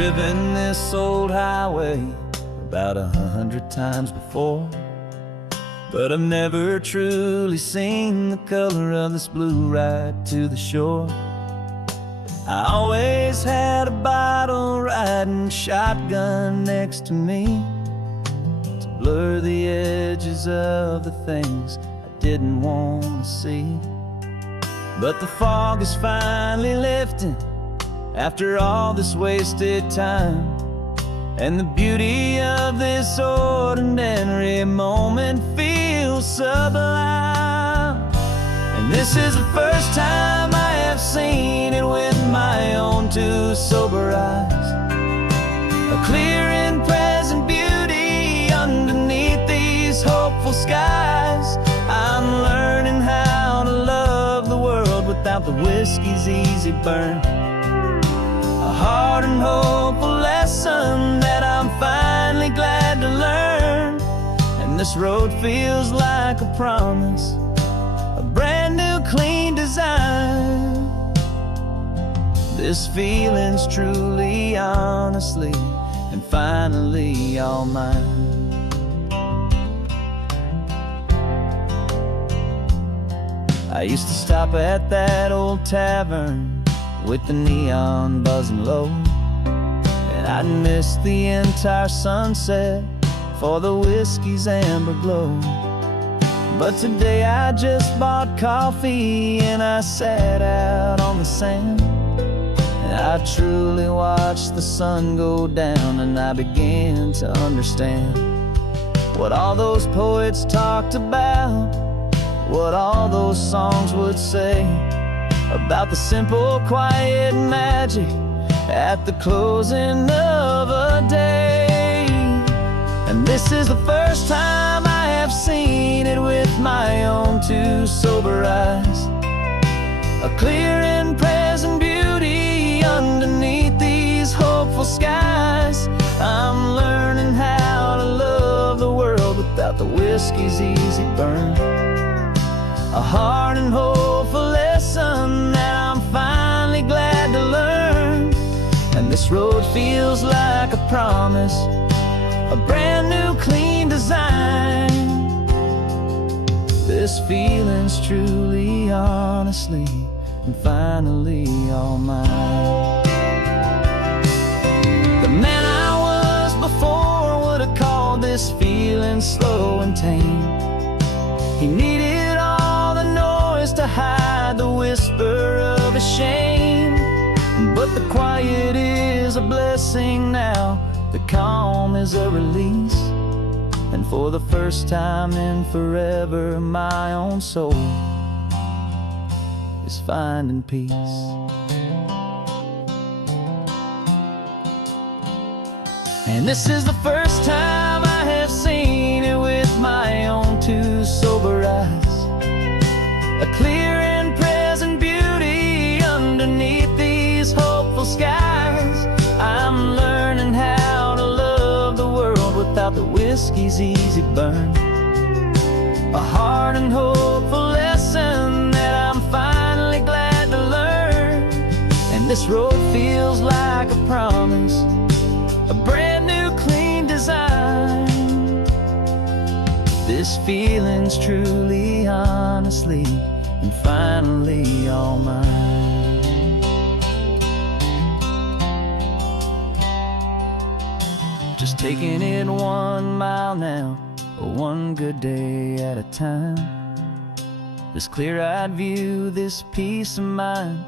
driven this old highway about 100 times before, but I've never truly seen the color of this blue right to the shore. I always had a bottle riding shotgun next to me to blur the edges of the things I didn't want to see. But the fog is finally lifting after all this wasted time, and the beauty of this ordinary moment feels sublime. And this is the first time I have seen it with my own two sober eyes, a clear and present beauty underneath these hopeful skies. I'm learning how to love the world without the whiskey's easy burn, a hard and hopeful lesson that I'm finally glad to learn. And this road feels like a promise, a brand new clean design. This feeling's truly, honestly, and finally all mine. I used to stop at that old tavern with the neon buzzing low, and I'd miss the entire sunset for the whiskey's amber glow. But today I just bought coffee and I sat out on the sand, and I truly watched the sun go down, and I began to understand what all those poets talked about, what all those songs would say about the simple, quiet magic at the closing of a day. And this is the first time I have seen it with my own two sober eyes, a clear and present beauty underneath these hopeful skies. I'm learning how to love the world without the whiskey's easy burn, a hard and hopeful lesson that I'm finally glad to learn. And this road feels like a promise, a brand new clean design. This feeling's truly, honestly, and finally all mine. The man I was before would have called this feeling slow and tame. He needed all the noise to hide the whisper of his shame, but the quiet is a blessing now, the calm is a release, and for the first time in forever my own soul is finding peace. And this is the first time I have seen it with my own two sober eyes, a clear and present beauty underneath these hopeful skies. I'm learning how to love the world without the whiskey's easy burn, a hard and hopeful lesson that I'm finally glad to learn. And this road feels like a promise, a brand new clean design. This feeling's truly, honestly, and finally all mine. Just taking it 1 mile now, one good day at a time. This clear-eyed view, this peace of mind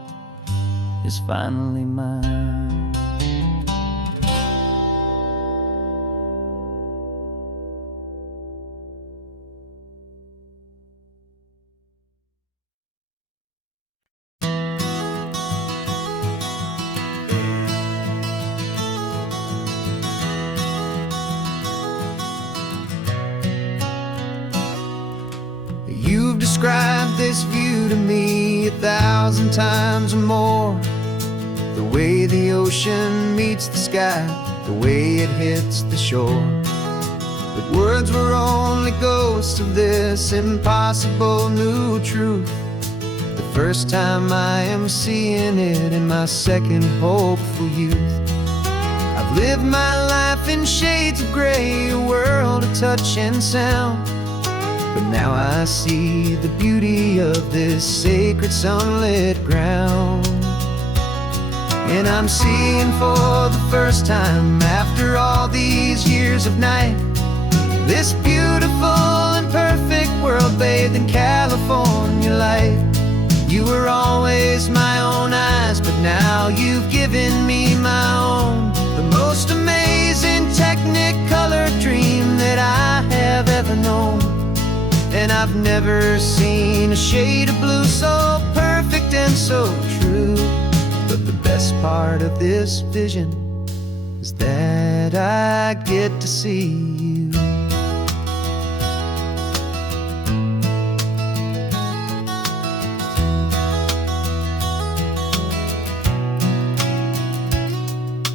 is finally mine. You've described this view to me 1,000 times or more, the way the ocean meets the sky, the way it hits the shore. But words were only ghosts of this impossible new truth. The first time I am seeing it in my second hopeful youth. I've lived my life in shades of gray, a world of touch and sound. But now I see the beauty of this sacred sunlit ground. And I'm seeing for the first time, after all these years of night, this beautiful and perfect world bathed in California light. You were always my own eyes, but now you've given me my own. The most amazing technicolor dream that I have ever known. And I've never seen a shade of blue so perfect and so true. But the best part of this vision is that I get to see you.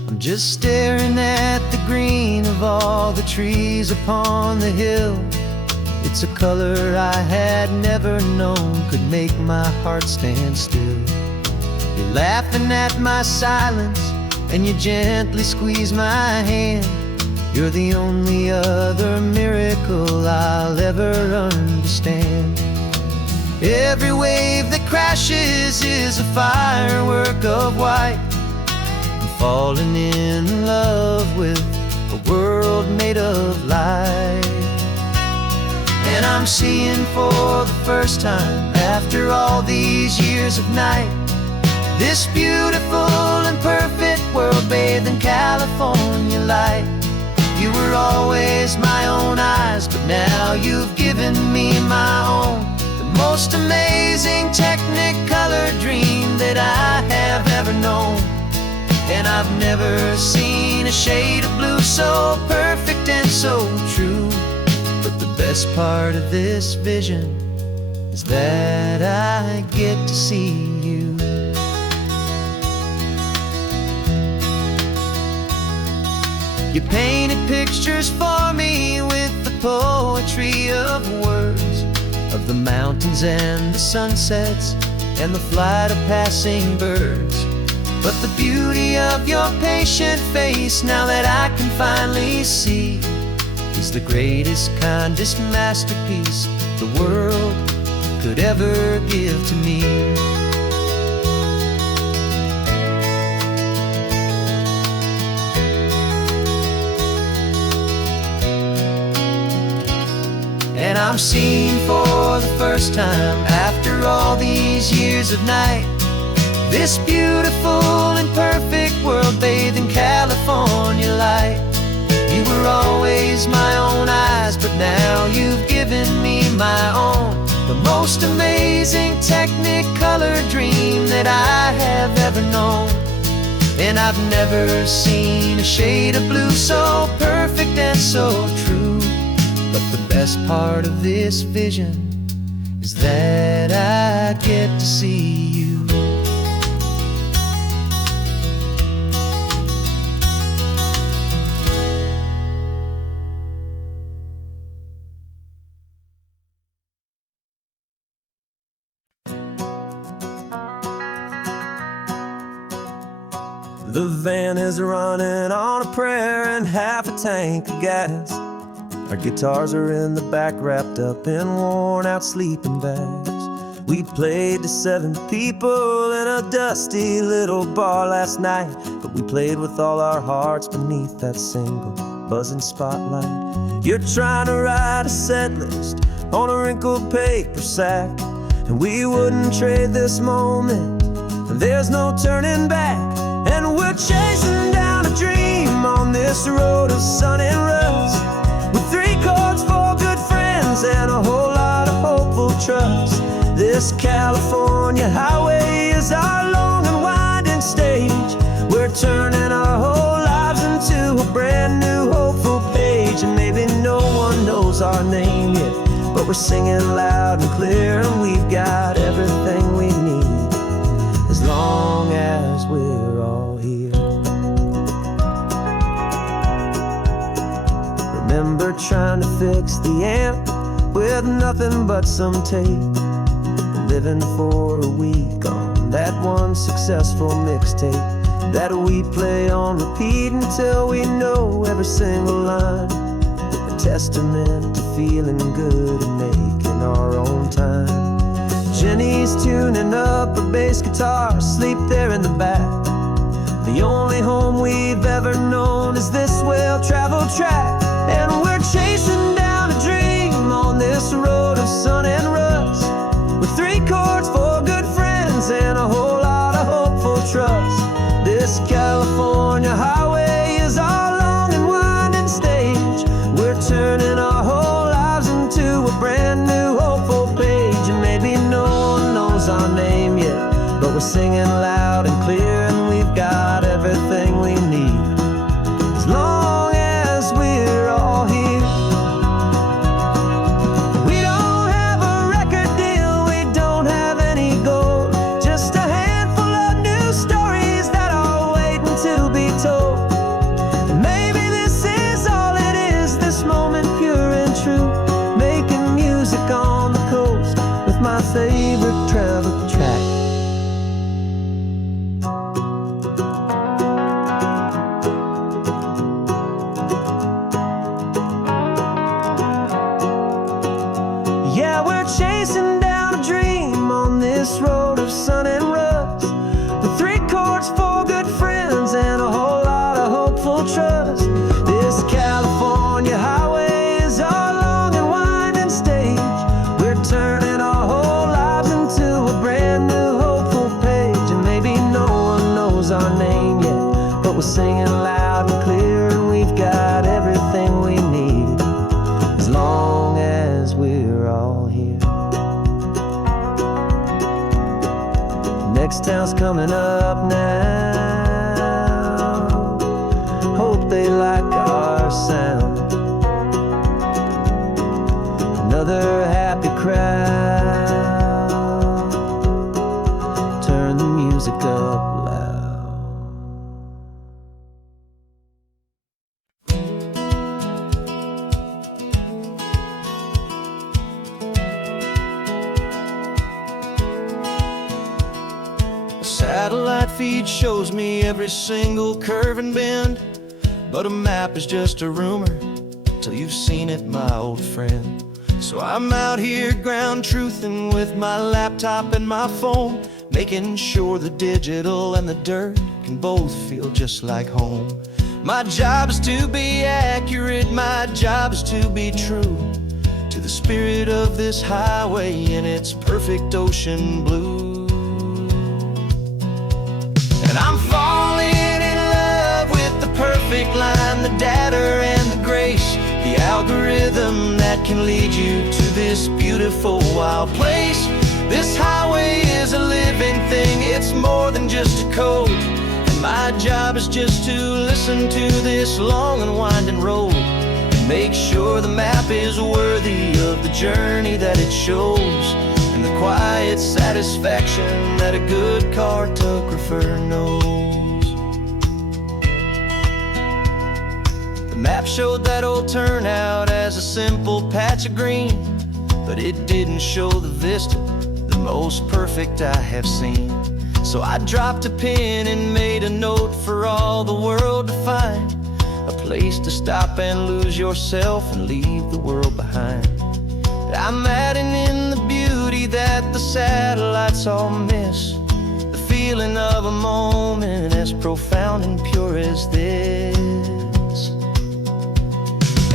I'm just staring at the green of all the trees upon the hill. It's a color I had never known could make my heart stand still. You're laughing at my silence, and you gently squeeze my hand. You're the only other miracle I'll ever understand. Every wave that crashes is a firework of white. I'm falling in love with a world made of light. And I'm seeing for the first time, after all these years of night, this beautiful and perfect world bathed in California light. You were always my own eyes, but now you've given me my own. The most amazing technicolor dream that I have ever known. And I've never seen a shade of blue so perfect and so true. But the best part of this vision is that I get to see you. You painted pictures for me with the poetry of words, of the mountains and the sunsets and the flight of passing birds. But the beauty of your patient face, now that I can finally see, is the greatest, kindest masterpiece the world could ever give to me. And I'm seeing for the first time, after all these years of night, this beautiful and perfect world bathed in California light. You were always my own eyes, but now you've given me my own. The most amazing technicolor dream that I have ever known. And I've never seen a shade of blue so perfect and so true. But the best part of this vision is that I get to see you. The van is running on a prayer and half a tank of gas. Our guitars are in the back, wrapped up in worn-out sleeping bags. We played to 7 people in a dusty little bar last night, but we played with all our hearts beneath that single buzzing spotlight. You're trying to write a set list on a wrinkled paper sack, and we wouldn't trade this moment. There's no turning back, and we're chasing down a dream on this road of sun and rust, with 3 chords, 4 good friends, and a whole lot of hopeful trust. This California highway is our long and winding stage. We're turning our whole lives into a brand new hopeful page. And maybe no one knows our name yet, but we're singing loud and clear, and we've got everything we need, as long as we're all here. Remember trying to fix the amp with nothing but some tape, living for a week on that one successful mixtape. that we play on repeat until we know every single line. A testament to feeling good and making our own time. Jenny's tuning up her bass guitar, asleep there in the back. The only home we've ever known is this well-traveled track. And we're chasing down a dream on this road of sun and rust, with 3 chords, 4 good friends, and a whole lot of hopeful trust. This California highway is our long and winding stage. We're turning our whole lives into a brand new hopeful page. And maybe no one knows our name yet, but we're singing loud and clear, and we've got everything we need, as long as we're all here. We don't have a record deal, we don't have any gold, just a handful of new stories that are waiting to be told. And maybe this is all it is, this moment pure and true, making music on the coast with my favorite travel track. Yeah, we're chasing down a dream on this road of sun and rust, with 3 chords, 4 good friends, and a whole lot of hopeful trust. This California highway is our long and winding stage. We're turning our whole lives into a brand new hopeful page. And maybe no one knows our name yet, but we're singing loud and clear, and we've got everything we need, as long as we're all here. Next town's coming up now, hope they like our sound. Another happy crowd, turn the music up loud. Satellite feed shows me every single curve and bend, but a map is just a rumor till you've seen it, my old friend. So I'm out here ground truthing with my laptop and my phone, making sure the digital and the dirt can both feel just like home. My job is to be accurate, my job is to be true to the spirit of this highway in its perfect ocean blue. And I'm falling in love with the perfect line, the data and the grace, the algorithm that can lead you to this beautiful wild place. This highway is a living thing, it's more than just a code. And my job is just to listen to this long and winding road, and make sure the map is worthy of the journey that it shows, and the quiet satisfaction that a good cartographer knows. The map showed that old turnout as a simple patch of green, but it didn't show the vista, the most perfect I have seen. So I dropped a pin and made a note for all the world to find, a place to stop and lose yourself and leave the world behind. I'm adding in the beauty that the satellites all miss, the feeling of a moment as profound and pure as this.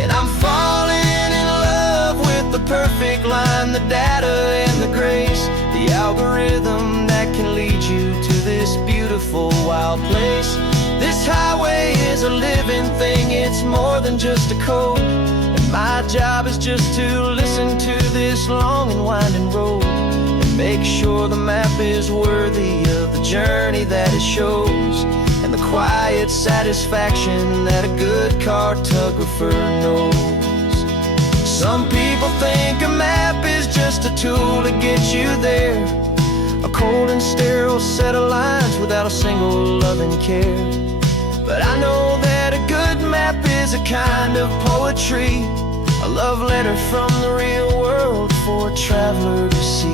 And I'm falling in love with the perfect line, the data and the grace, the algorithm that can lead you to this beautiful wild place. This highway is a living thing, it's more than just a code. And my job is just to listen to this long and winding road, and make sure the map is worthy of the journey that it shows, and the quiet satisfaction that a good cartographer knows. Some people think a map is just a tool to get you there, a cold and sterile set of lines without a single loving care. But I know that a good map is a kind of poetry, a love letter from the real world for a traveler to see.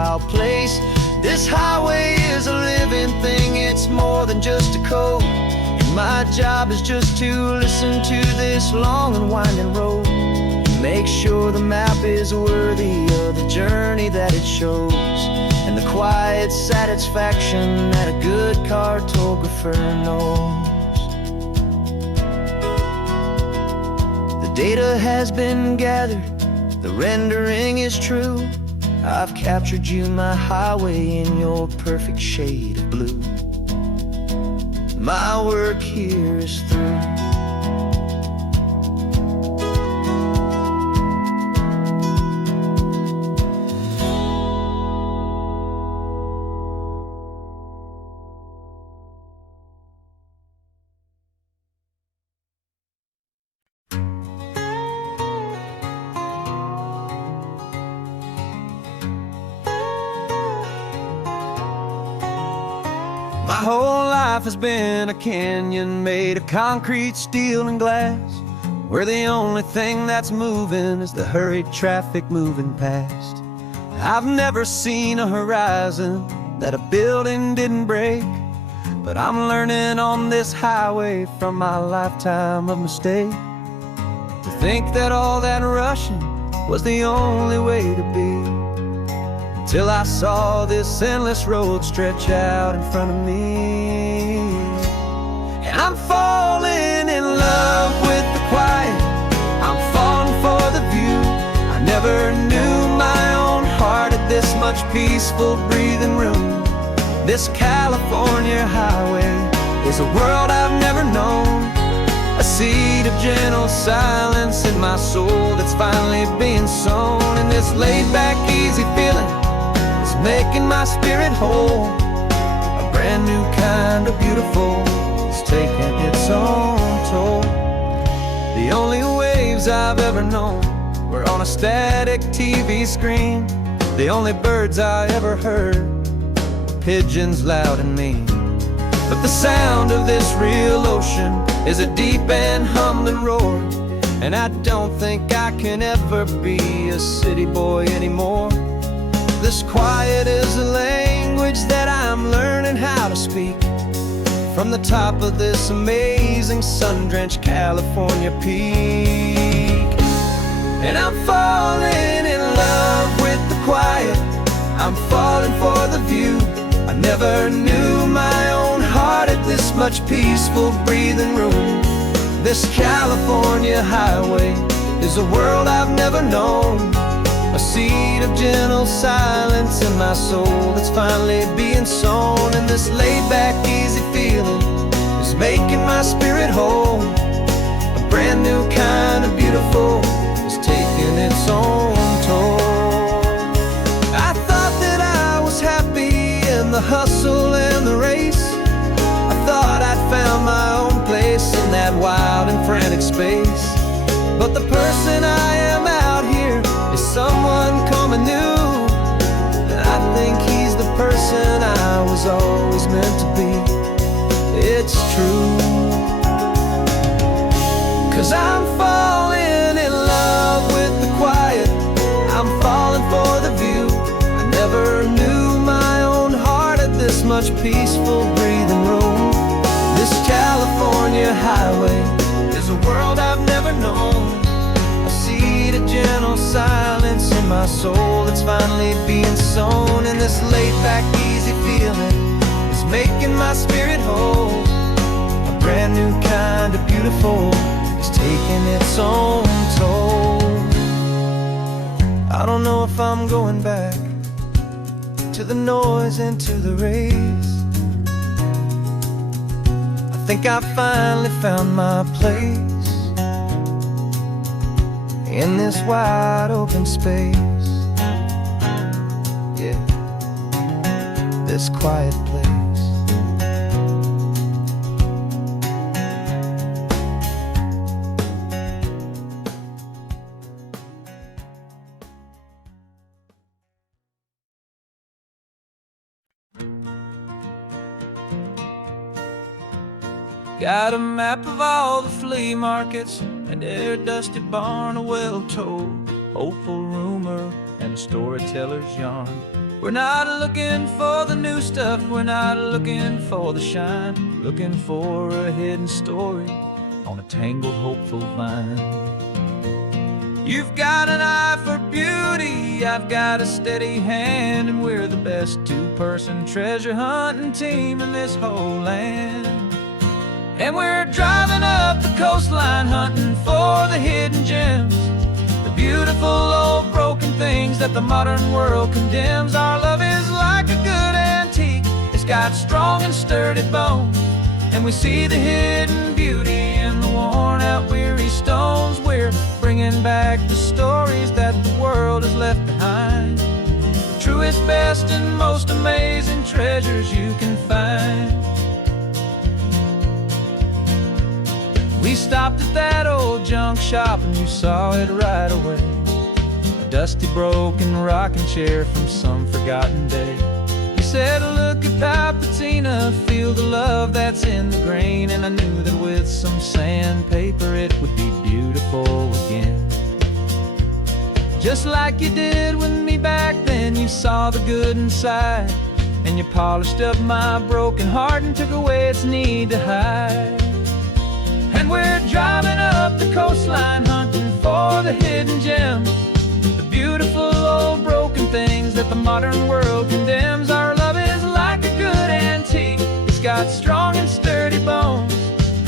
wild place. This highway is a living thing, it's more than just a code. And my job is just to listen to this long and winding road, and make sure the map is worthy of the journey that it shows, and the quiet satisfaction that a good cartographer knows. The data has been gathered, the rendering is true. I've captured you, my highway, in your perfect shade of blue. My work here is through. My whole life has been a canyon made of concrete, steel, and glass, where the only thing that's moving is the hurried traffic moving past. I've never seen a horizon that a building didn't break, but I'm learning on this highway from my lifetime of mistake, to think that all that rushing was the only way to be. Till I saw this endless road stretch out in front of me. And I'm falling in love with the quiet, I'm falling for the view. I never knew my own heart had this much peaceful breathing room. This California highway is a world I've never known, a seed of gentle silence in my soul that's finally being sown. And this laid-back, easy feeling making my spirit whole, a brand new kind of beautiful is taking its own toll. The only waves I've ever known were on a static TV screen. The only birds I ever heard were pigeons loud and mean. But the sound of this real ocean is a deep and humbling roar, and I don't think I can ever be a city boy anymore. This quiet is a language that I'm learning how to speak, from the top of this amazing sun-drenched California peak. And I'm falling in love with the quiet, I'm falling for the view. I never knew my own heart had this much peaceful breathing room. This California highway is a world I've never known, a seed of gentle silence in my soul that's finally being sown. And this laid-back, easy feeling is making my spirit whole, a brand new kind of beautiful is taking its own toll. I thought that I was happy in the hustle and the race, I thought I'd found my own place in that wild and frantic space. But the person I am out here is someone coming new, and I think he's the person I was always meant to be. It's true, 'cause I'm falling in love with the quiet, I'm falling for the view. I never knew my own heart had this much peaceful breathing room. This California highway is a world I've never known, a seed of gentle silence in my soul that's finally being sown. And this laid-back, easy feeling is making my spirit whole, a brand new kind of beautiful is taking its own toll. I don't know if I'm going back to the noise and to the race. I think I finally found my place in this wide open space, yeah, this quiet place. Got a map of all the flea markets, and their dusty barn, a well-told hopeful rumor, and a storyteller's yarn. We're not looking for the new stuff, we're not looking for the shine, looking for a hidden story on a tangled, hopeful vine. You've got an eye for beauty, I've got a steady hand, and we're the best two-person treasure hunting team in this whole land. And we're driving up the coastline hunting for the hidden gems, the beautiful old broken things that the modern world condemns. Our love is like a good antique, it's got strong and sturdy bones, and we see the hidden beauty in the worn out weary stones. We're bringing back the stories that the world has left behind, the truest, best, and most amazing treasures you can find. We stopped at that old junk shop and you saw it right away, a dusty, broken rocking chair from some forgotten day. You said, look at that patina, feel the love that's in the grain, and I knew that with some sandpaper it would be beautiful again. Just like you did with me back then, you saw the good inside, and you polished up my broken heart and took away its need to hide. And we're driving up the coastline hunting for the hidden gems, the beautiful old broken things that the modern world condemns. Our love is like a good antique, it's got strong and sturdy bones,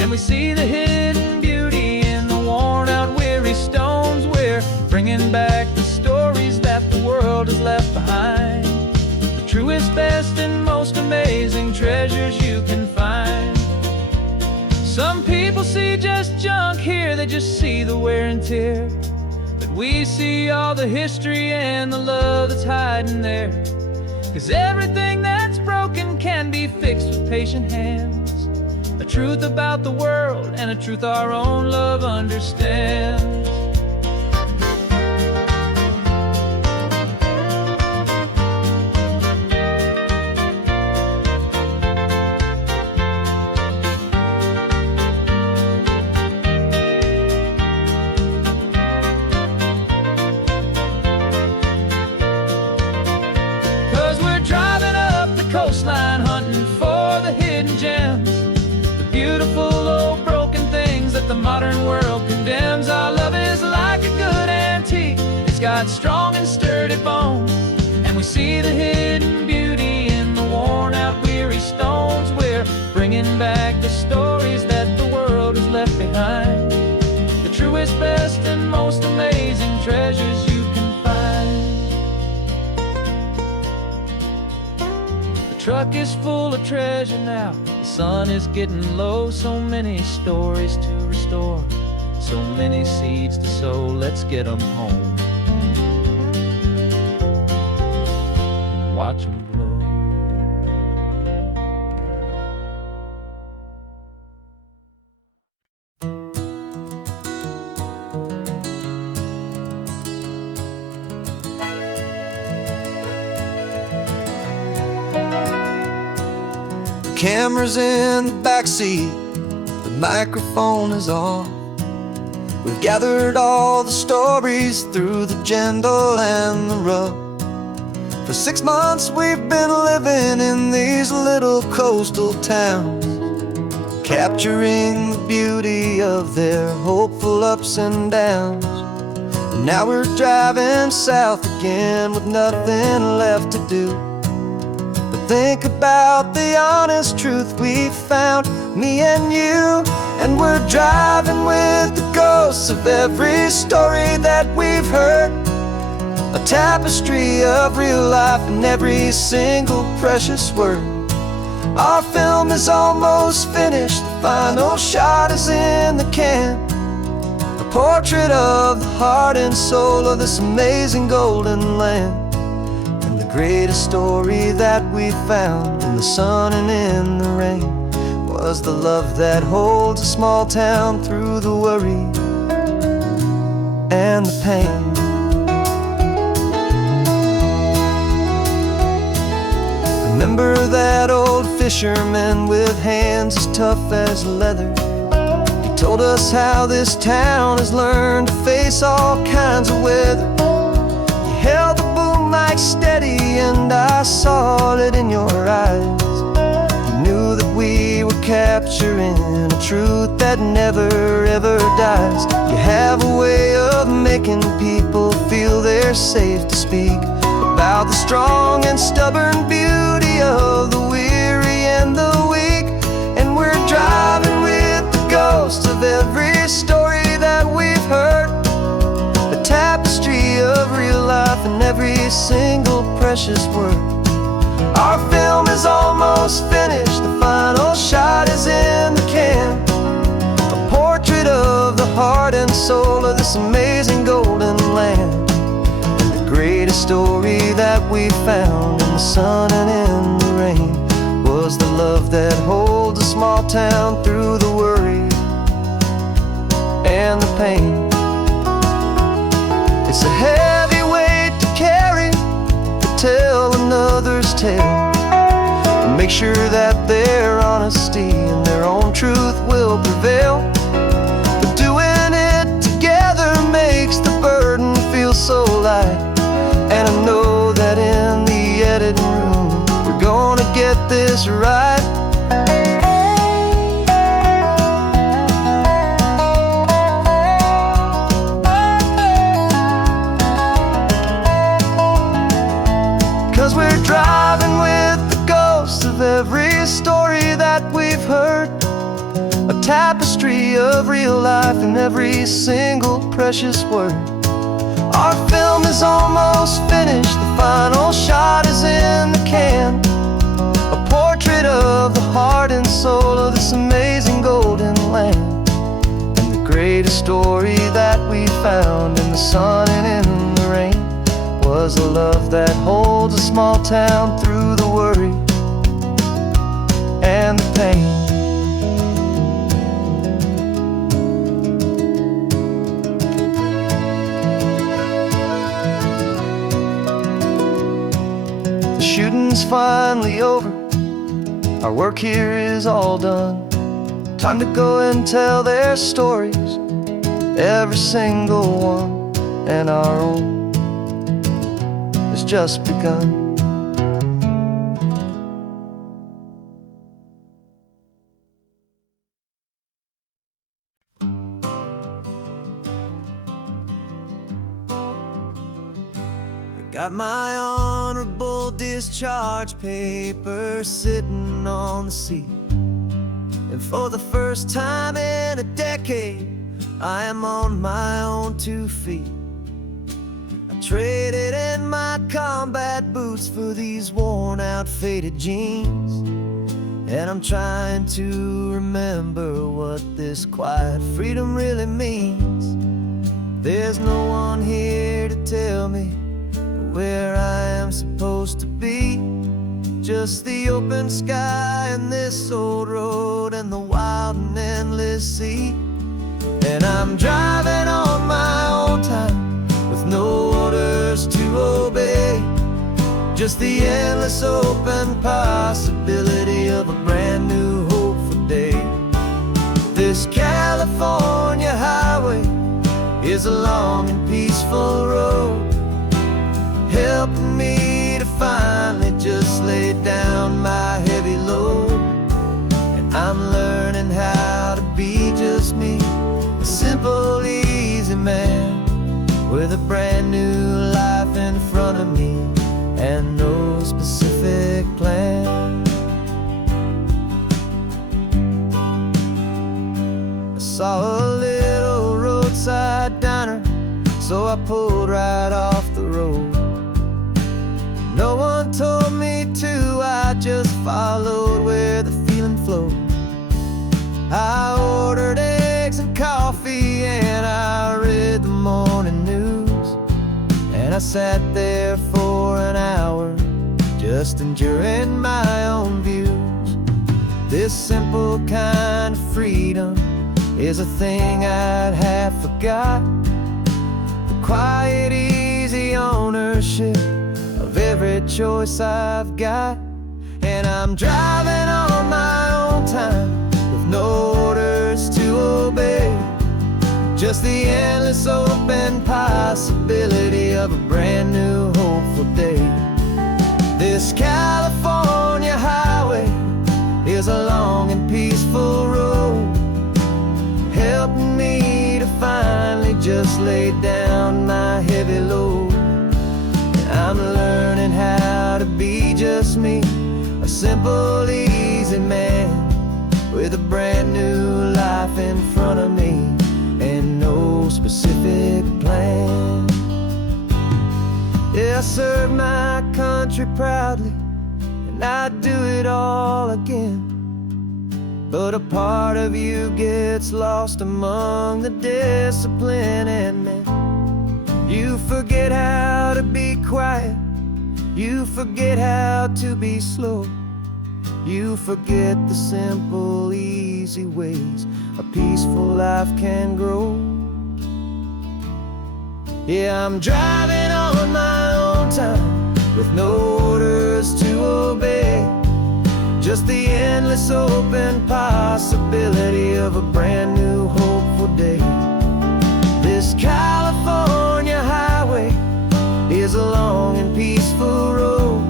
and we see the hidden beauty in the worn out weary stones. We're bringing back the stories that the world has left behind, the truest, best, and most amazing treasures you can find. Some people see just junk here, they just see the wear and tear, but we see all the history and the love that's hiding there. 'Cause everything that's broken can be fixed with patient hands, a truth about the world and a truth our own love understands. 'Cause we're driving up the coastline hunting for the hidden gems, the beautiful old broken things that the modern world condemns. Our love is like a good antique, it's got strong and sturdy bones, and we see the hidden beauty in the worn out weary stones. We're bringing back the stories that the world has left behind, the truest, best, and most amazing treasures you can find. The truck is full of treasure now, the sun is getting low, so many stories to restore, so many seeds to sow. Let's get them home, watch them blow. Camera's in the backseat, the microphone is on. We've gathered all the stories through the gentle and the rough. For 6 months we've been living in these little coastal towns, capturing the beauty of their hopeful ups and downs. And now we're driving south again with nothing left to do. Think about the honest truth we found, me and you. And we're driving with the ghosts of every story that we've heard, a tapestry of real life and every single precious word. Our film is almost finished, the final shot is in the can, a portrait of the heart and soul of this amazing golden land. Greatest story that we found in the sun and in the rain was the love that holds a small town through the worry and the pain. Remember that old fisherman with hands as tough as leather? He told us how this town has learned to face all kinds of weather. He held the boom like steady, and I saw it in your eyes. You knew that we were capturing a truth that never ever dies. You have a way of making people feel they're safe to speak about the strong and stubborn beauty of the weary and the weak. And we're driving with the ghosts of every story that we've heard, a tapestry of real life in every single precious word. Our film is almost finished, the final shot is in the can, a portrait of the heart and soul of this amazing golden land. Greatest story that we found in the sun and in the rain was the love that holds a small town through the worry and the pain. It's a heavy weight to carry, to tell another's tale, and make sure that their honesty and their own truth will prevail. But doing it together makes the burden feel so light. And I know that in the editing room we're gonna get this right. 'Cause we're driving with the ghosts of every story that we've heard, a tapestry of real life in every single precious word. Our film is almost finished, the final shot is in the can, a portrait of the heart and soul of this amazing golden land. And the greatest story that we found in the sun and in the rain was a love that holds a small town through the worry and the pain. Shooting's finally over, our work here is all done. Time to go and tell their stories, every single one, and our own has just begun. Got my honorable discharge paper sitting on the seat, and for the first time in a decade I am on my own 2 feet. I traded in my combat boots for these worn out faded jeans, and I'm trying to remember what this quiet freedom really means. There's no one here to tell me where I am supposed to be, just the open sky and this old road and the wild and endless sea. And I'm driving on my own time with no orders to obey, just the endless open possibility of a brand new hopeful day. This California highway is a long and peaceful road, helping me to finally just lay down my heavy load. And I'm learning how to be just me, a simple, easy man with a brand new life in front of me and no specific plan. I saw a little roadside diner, so I pulled right off the road. No one told me to, I just followed where the feeling flowed. I ordered eggs and coffee and I read the morning news, and I sat there for an hour just enduring my own views. This simple kind of freedom is a thing I'd have forgot, the quiet, easy ownership of every choice I've got. And I'm driving on my own time with no orders to obey, just the endless open possibility of a brand new hopeful day. This California highway is a long and peaceful road, helping me to finally just lay down my heavy load. And I'm learning how to be just me, a simple, easy man with a brand new life in front of me and no specific plan. Yeah, I serve my country proudly, and I'd do it all again. But a part of you gets lost among the discipline, and then you forget how to be quiet, you forget how to be slow, you forget the simple, easy ways a peaceful life can grow. Yeah, I'm driving on my own time with no orders to obey, just the endless open possibility of a brand new hopeful day. This California highway is a long and peaceful road,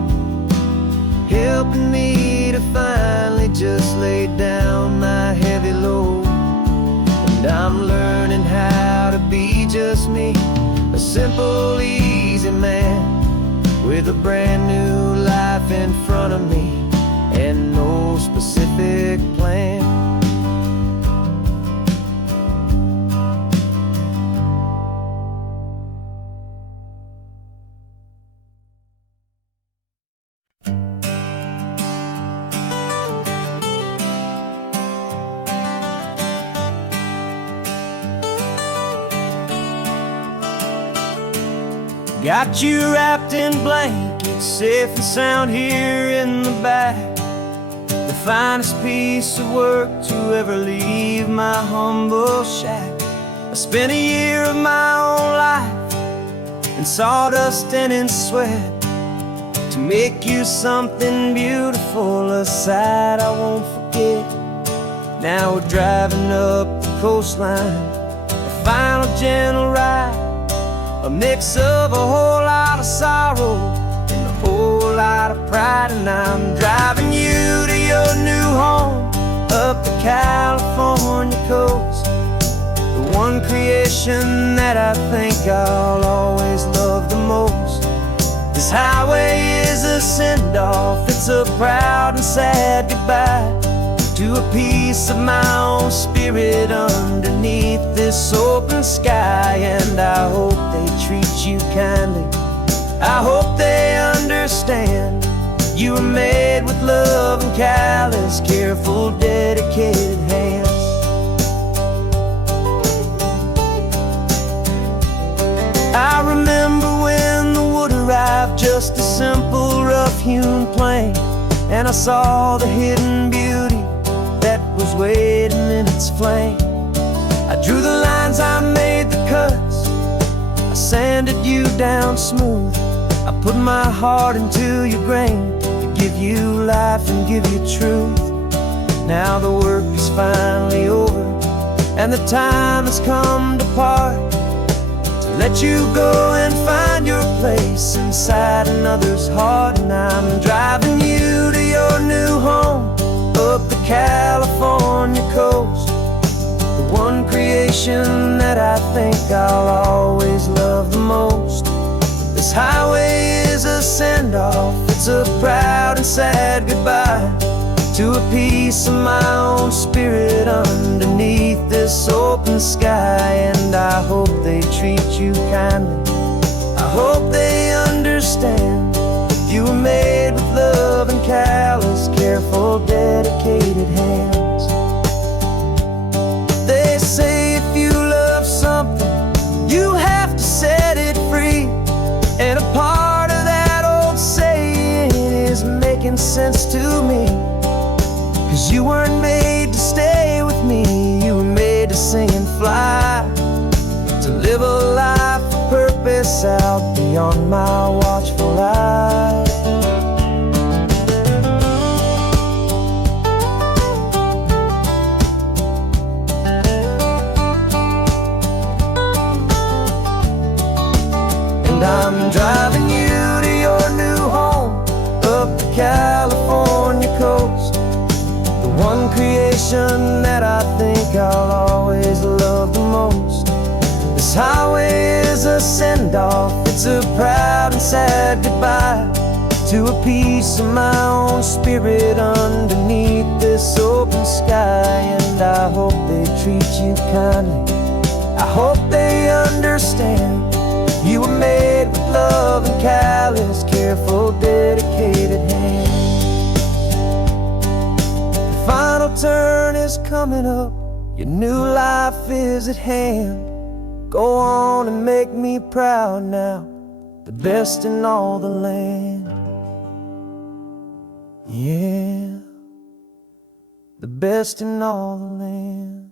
helping me to finally just lay down my heavy load. And I'm learning how to be just me, a simple, easy man with a brand new life in front of me and no specific plan. Got you wrapped in blankets, safe and sound here in the back. The finest piece of work to ever leave my humble shack. I spent a year of my own life in sawdust and in sweat to make you something beautiful, a sight I won't forget. Now we're driving up the coastline, a final gentle ride, a mix of a whole lot of sorrow and a whole lot of pride. And I'm driving you to your new home up the California coast, the one creation that I think I'll always love the most. This highway is a send-off, it's a proud and sad goodbye to a piece of my own spirit underneath this open sky. And I hope they treat you kindly, I hope they understand you were made with love and callous, careful, dedicated hands. I remember when the wood arrived, just a simple rough-hewn plank, and I saw the hidden beauty that was waiting in its flame. I drew the lines, I made the cuts, I sanded you down smooth. I put my heart into your grain to give you life and give you truth. Now the work is finally over, and the time has come to part, to let you go and find your place inside another's heart. And I'm driving you to your new home up the California coast, the one creation that I think I'll always love the most. This highway is a send-off, it's a proud and sad goodbye to a piece of my own spirit underneath this open sky. And I hope they treat you kindly, I hope they understand you were made with love and callous, careful, dedicated hands. They say if you love something, you have to set it free. And a part of that old saying is making sense to me, 'cause you weren't made to stay with me, you were made to sing and fly, to live a life of purpose out beyond my watchful eye. And I'm I'm driving you to your new home, up the California coast, the one creation that I think I'll always love the most. This highway is a send-off, it's a proud and sad goodbye to a piece of my own spirit underneath this open sky. And I hope they treat you kindly, I hope they understand you were made with love and callous, careful, dedicated hands. The final turn is coming up, your new life is at hand. Go on and make me proud now, the best in all the land. Yeah, the best in all the land.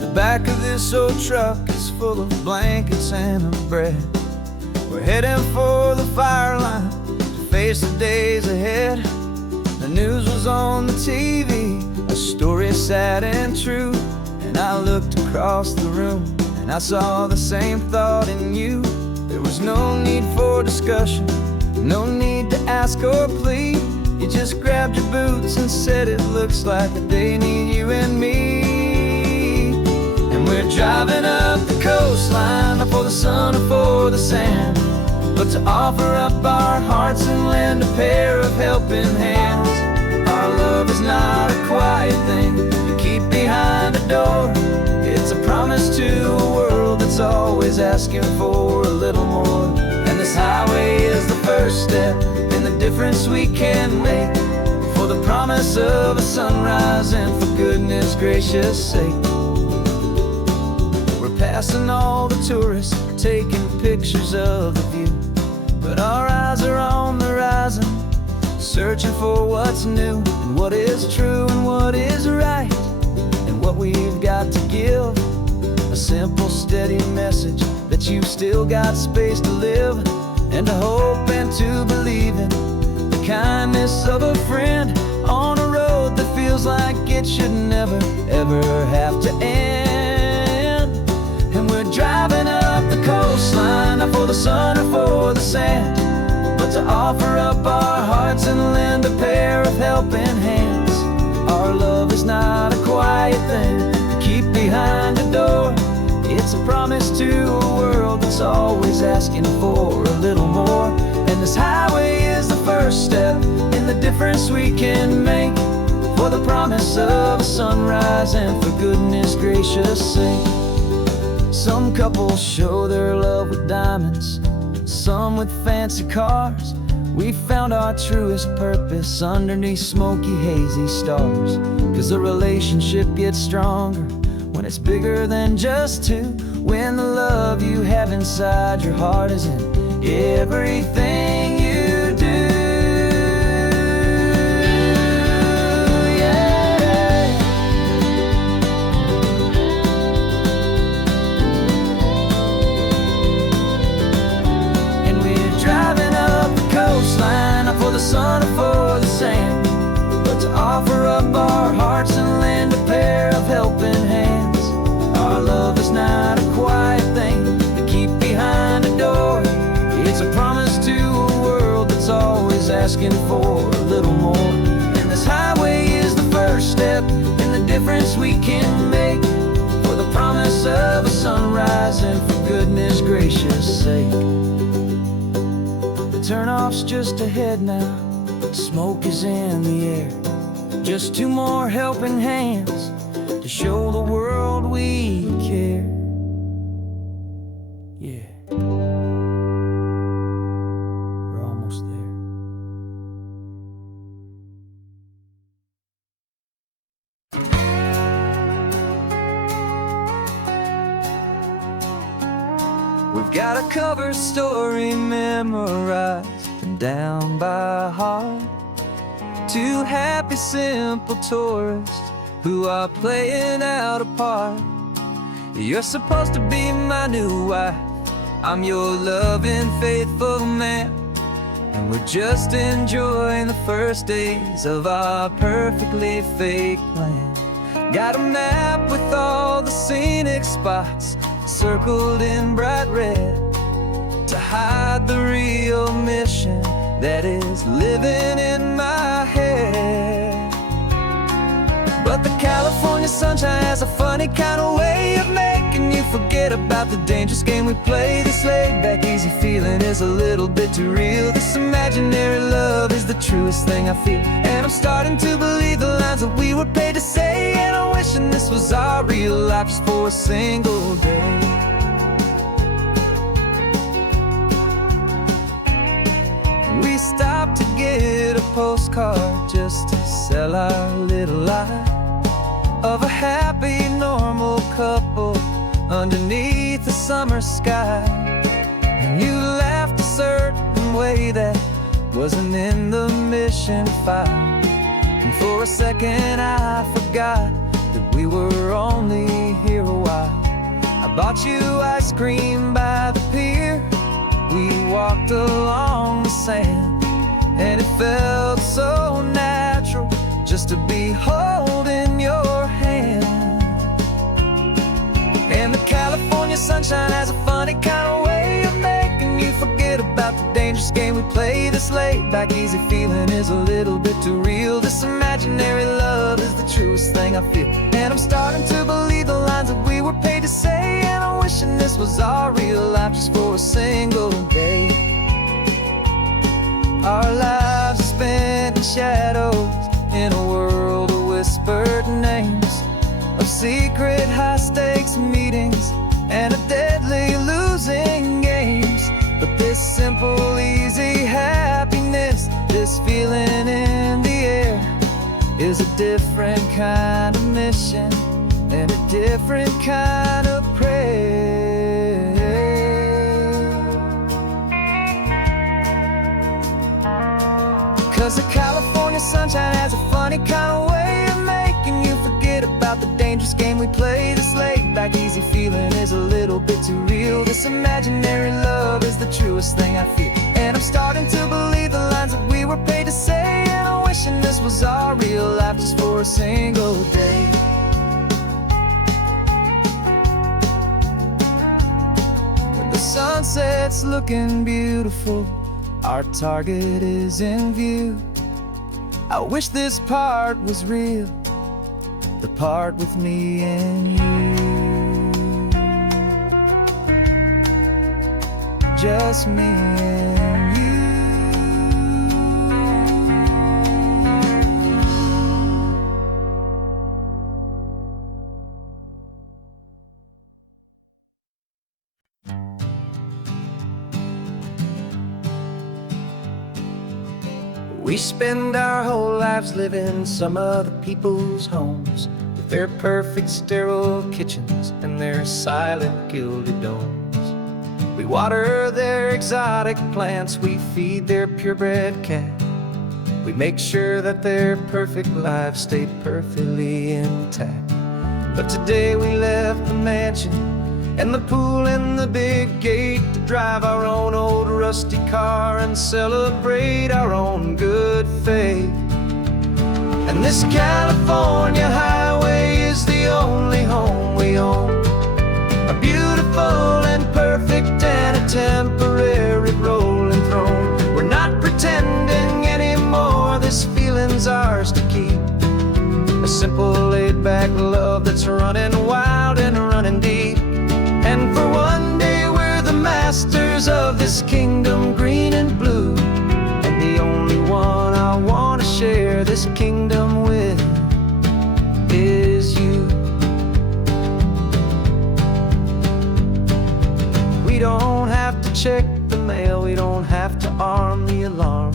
The back of this old truck is full of blankets and of bread. We're heading for the fire line to face the days ahead. The news was on the TV, a story sad and true. And I looked across the room and I saw the same thought in you. There was no need for discussion, no need to ask or plead. You just grabbed your boots and said it looks like the day need you and me. And we're driving up the coastline, not for the sun or for the sand, but to offer up our hearts and lend a pair of helping hands. Our love is not a quiet thing you keep behind a door. It's a promise to a world that's always asking for a little more. And this highway is the first step in the difference we can make, for the promise of a sunrise and for goodness gracious sake. We're passing all the tourists, taking pictures of the view, but our eyes are on the horizon, searching for what's new and what is true and what is right, and what we've got to give. A simple, steady message that you've still got space to live, and to hope and to believe in the kindness of a friend on a road that feels like it should never, ever have to end. And we're driving up the coastline, not for the sun or for the sand, but to offer up our hearts and lend a pair of helping hands. Our love is not a quiet thing to keep behind a door. It's a promise to a world that's always asking for a little more. And this highway is the first step in the difference we can make, for the promise of a sunrise and for goodness gracious sake. Some couples show their love with diamonds, some with fancy cars. We found our truest purpose underneath smoky, hazy stars. 'Cause the relationship gets stronger when it's bigger than just two, when the love you have inside your heart is in everything you do. Yeah. And we're driving up the coastline, not for the sun or for the sand, but to offer up our hearts and lend a pair of helping hands. Our love is not a quiet thing to keep behind a door. It's a promise to a world that's always asking for a little more. And this highway is the first step in the difference we can make, for the promise of a sunrise and for goodness gracious sake. The turnoff's just ahead now, smoke is in the air. Just two more helping hands to show the world we care. Yeah, we're almost there. We've got a cover story memorized and down by heart. Two happy, simple tourists who are playing out a part. You're supposed to be my new wife, I'm your loving, faithful man, and we're just enjoying the first days of our perfectly fake plan. Got a map with all the scenic spots circled in bright red to hide the real mission that is living in my head. But the California sunshine has a funny kind of way of making you forget about the dangerous game we play. This laid-back, easy feeling is a little bit too real. This imaginary love is the truest thing I feel, and I'm starting to believe the lines that we were paid to say. And I'm wishing this was our real life just for a single day. We stopped to get a postcard just to sell our little lie of a happy, normal couple underneath the summer sky. And you laughed a certain way that wasn't in the mission file, and for a second I forgot that we were only here a while. I bought you ice cream by the pier, we walked along the sand, and it felt so natural just to be holding your hand. And the California sunshine has a funny kind of way of making you forget about the dangerous game we play. This laid-back, easy feeling is a little bit too real. This imaginary love is the truest thing I feel, and I'm starting to believe the lines that we were paid to say. And I'm wishing this was our real life just for a single day. Our lives are spent in shadows, in a world of whispered names, of secret high-stakes meetings and of deadly losing games. But this simple, easy happiness, this feeling in the air, is a different kind of mission and a different kind of prayer. 'Cause the California sunshine has a funny kind of way of making you forget about the dangerous game we play. This laid-back, easy feeling is a little bit too real. This imaginary love is the truest thing I feel, and I'm starting to believe the lines that we were paid to say. And I'm wishing this was our real life just for a single day. When the sunset's looking beautiful, our target is in view. I wish this part was real, the part with me and you. Just me and you. We spend our whole lives living some other people's homes, with their perfect sterile kitchens and their silent gilded domes. We water their exotic plants, we feed their purebred cat. We make sure that their perfect lives stay perfectly intact. But today we left the mansion and the pool and the big gate to drive our own old rusty car and celebrate our own good faith. And this California highway is the only home we own, a beautiful and perfect and a temporary rolling throne. We're not pretending anymore, this feeling's ours to keep, a simple laid-back love that's running wild and running deep. And for one day we're the masters of this kingdom green and blue, and the only one I want to share this kingdom with is you. We don't have to check the mail, we don't have to arm the alarm,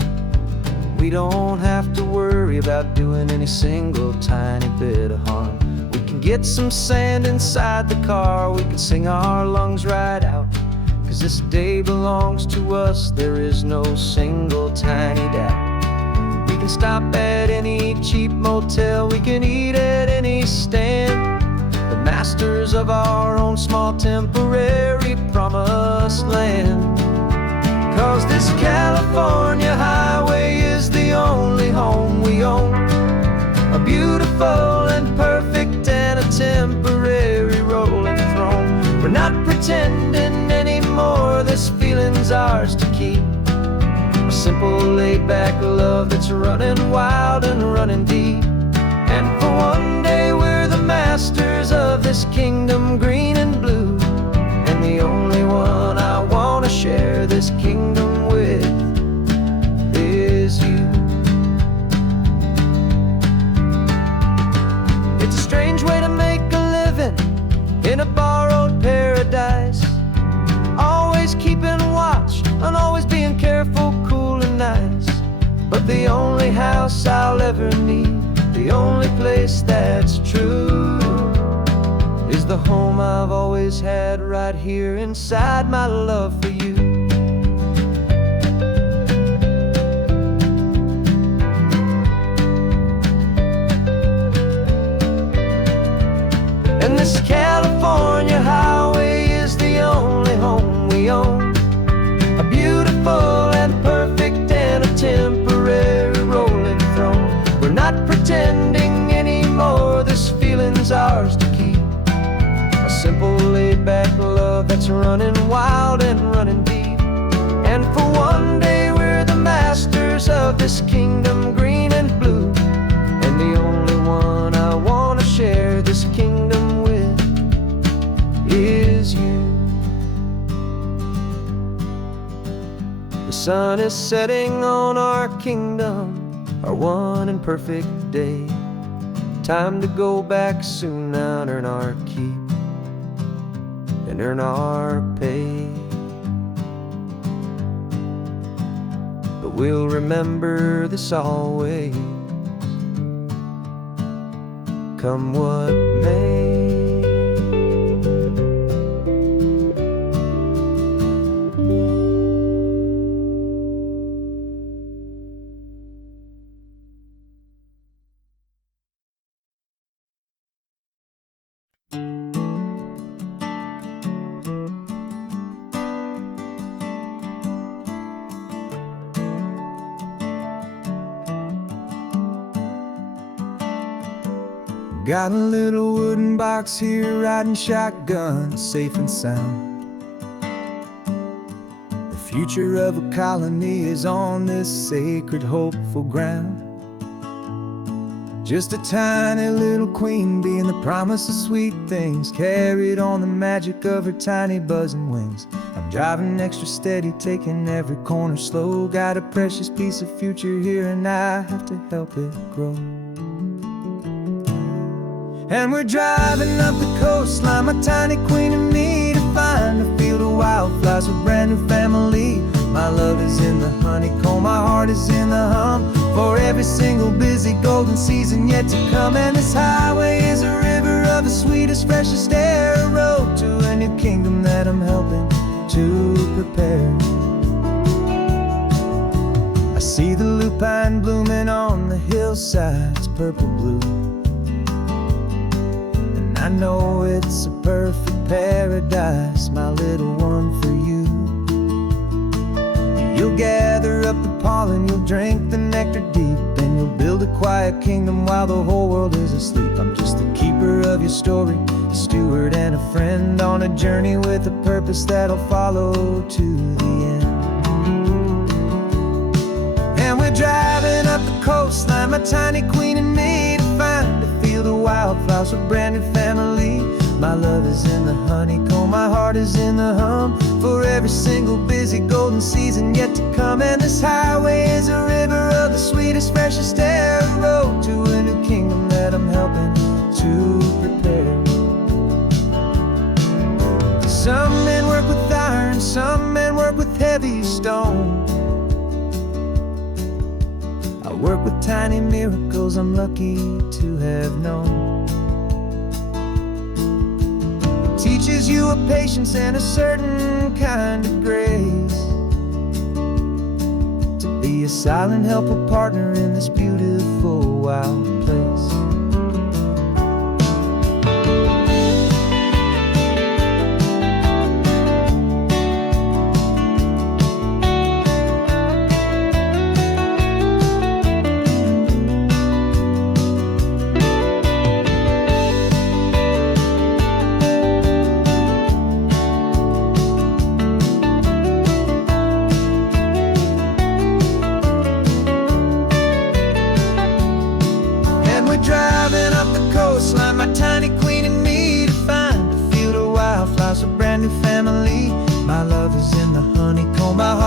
we don't have to worry about doing any single tiny bit of harm. We can get some sand inside the car, we can sing our lungs right out, 'cause this day belongs to us, there is no single tiny doubt. We can stop at any cheap motel, we can eat at any stand, the masters of our own small temporary promised land. 'Cause this California highway is the only home we own, a beautiful and perfect and a temporary rolling throne. We're not pretending anymore, this feeling's ours to keep, a simple laid-back love that's running wild and running deep. And for one day we're the masters of this kingdom green and blue, and the only one I want to share this kingdom with is you. It's a strange way to make a living in a borrowed paradise, always keeping watch and always being careful, cool and nice. But the only house I'll ever need, the only place that's true, is the home I've always had right here inside my love for you. And this California highway is the only home we own, a beautiful and perfect and a temporary rolling throne. We're not pretending anymore, this feeling's ours to keep, a simple laid-back love that's running wild and running deep. And for one day we're the masters of this kingdom green and blue, and the only one I want to share this kingdom with is you. The sun is setting on our kingdom, our one and perfect day. Time to go back soon now and earn our keep and earn our pay. But we'll remember this always, come what may. Got a little wooden box here, riding shotgun, safe and sound. The future of a colony is on this sacred, hopeful ground. Just a tiny little queen bee and the promise of sweet things, carried on the magic of her tiny buzzing wings. I'm driving extra steady, taking every corner slow. Got a precious piece of future here and I have to help it grow. And we're driving up the coastline, my tiny queen and me, to find a field of wildflowers, a brand new family. My love is in the honeycomb, my heart is in the hum, for every single busy golden season yet to come. And this highway is a river of the sweetest, freshest air, a road to a new kingdom that I'm helping to prepare. I see the lupine blooming on the hillsides, purple blue, I know it's a perfect paradise, my little one, for you. You'll gather up the pollen, you'll drink the nectar deep, and you'll build a quiet kingdom while the whole world is asleep. I'm just the keeper of your story, a steward and a friend, on a journey with a purpose that'll follow to the end. And we're driving up the coastline, my tiny queen and me, to find a field of wildflowers, a brand new family. My love is in the honeycomb, my heart is in the hum, for every single busy golden season yet to come. And this highway is a river of the sweetest, freshest air, a road to a new kingdom that I'm helping to prepare. Some men work with iron, some men work with heavy stone. I work with tiny miracles I'm lucky to have known. It teaches you a patience and a certain kind of grace, to be a silent, helpful partner in this beautiful wild place.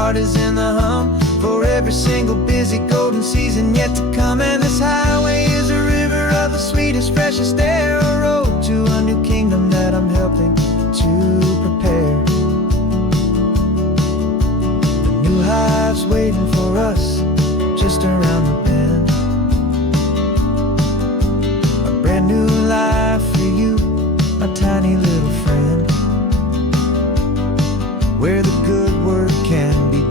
heart is in the hum for every single busy golden season yet to come. And this highway is a river of the sweetest, freshest air, a road to a new kingdom that I'm helping to prepare. The new hive's waiting for us just around the bend. A brand new life for you, my tiny little friend, where the good work can begin.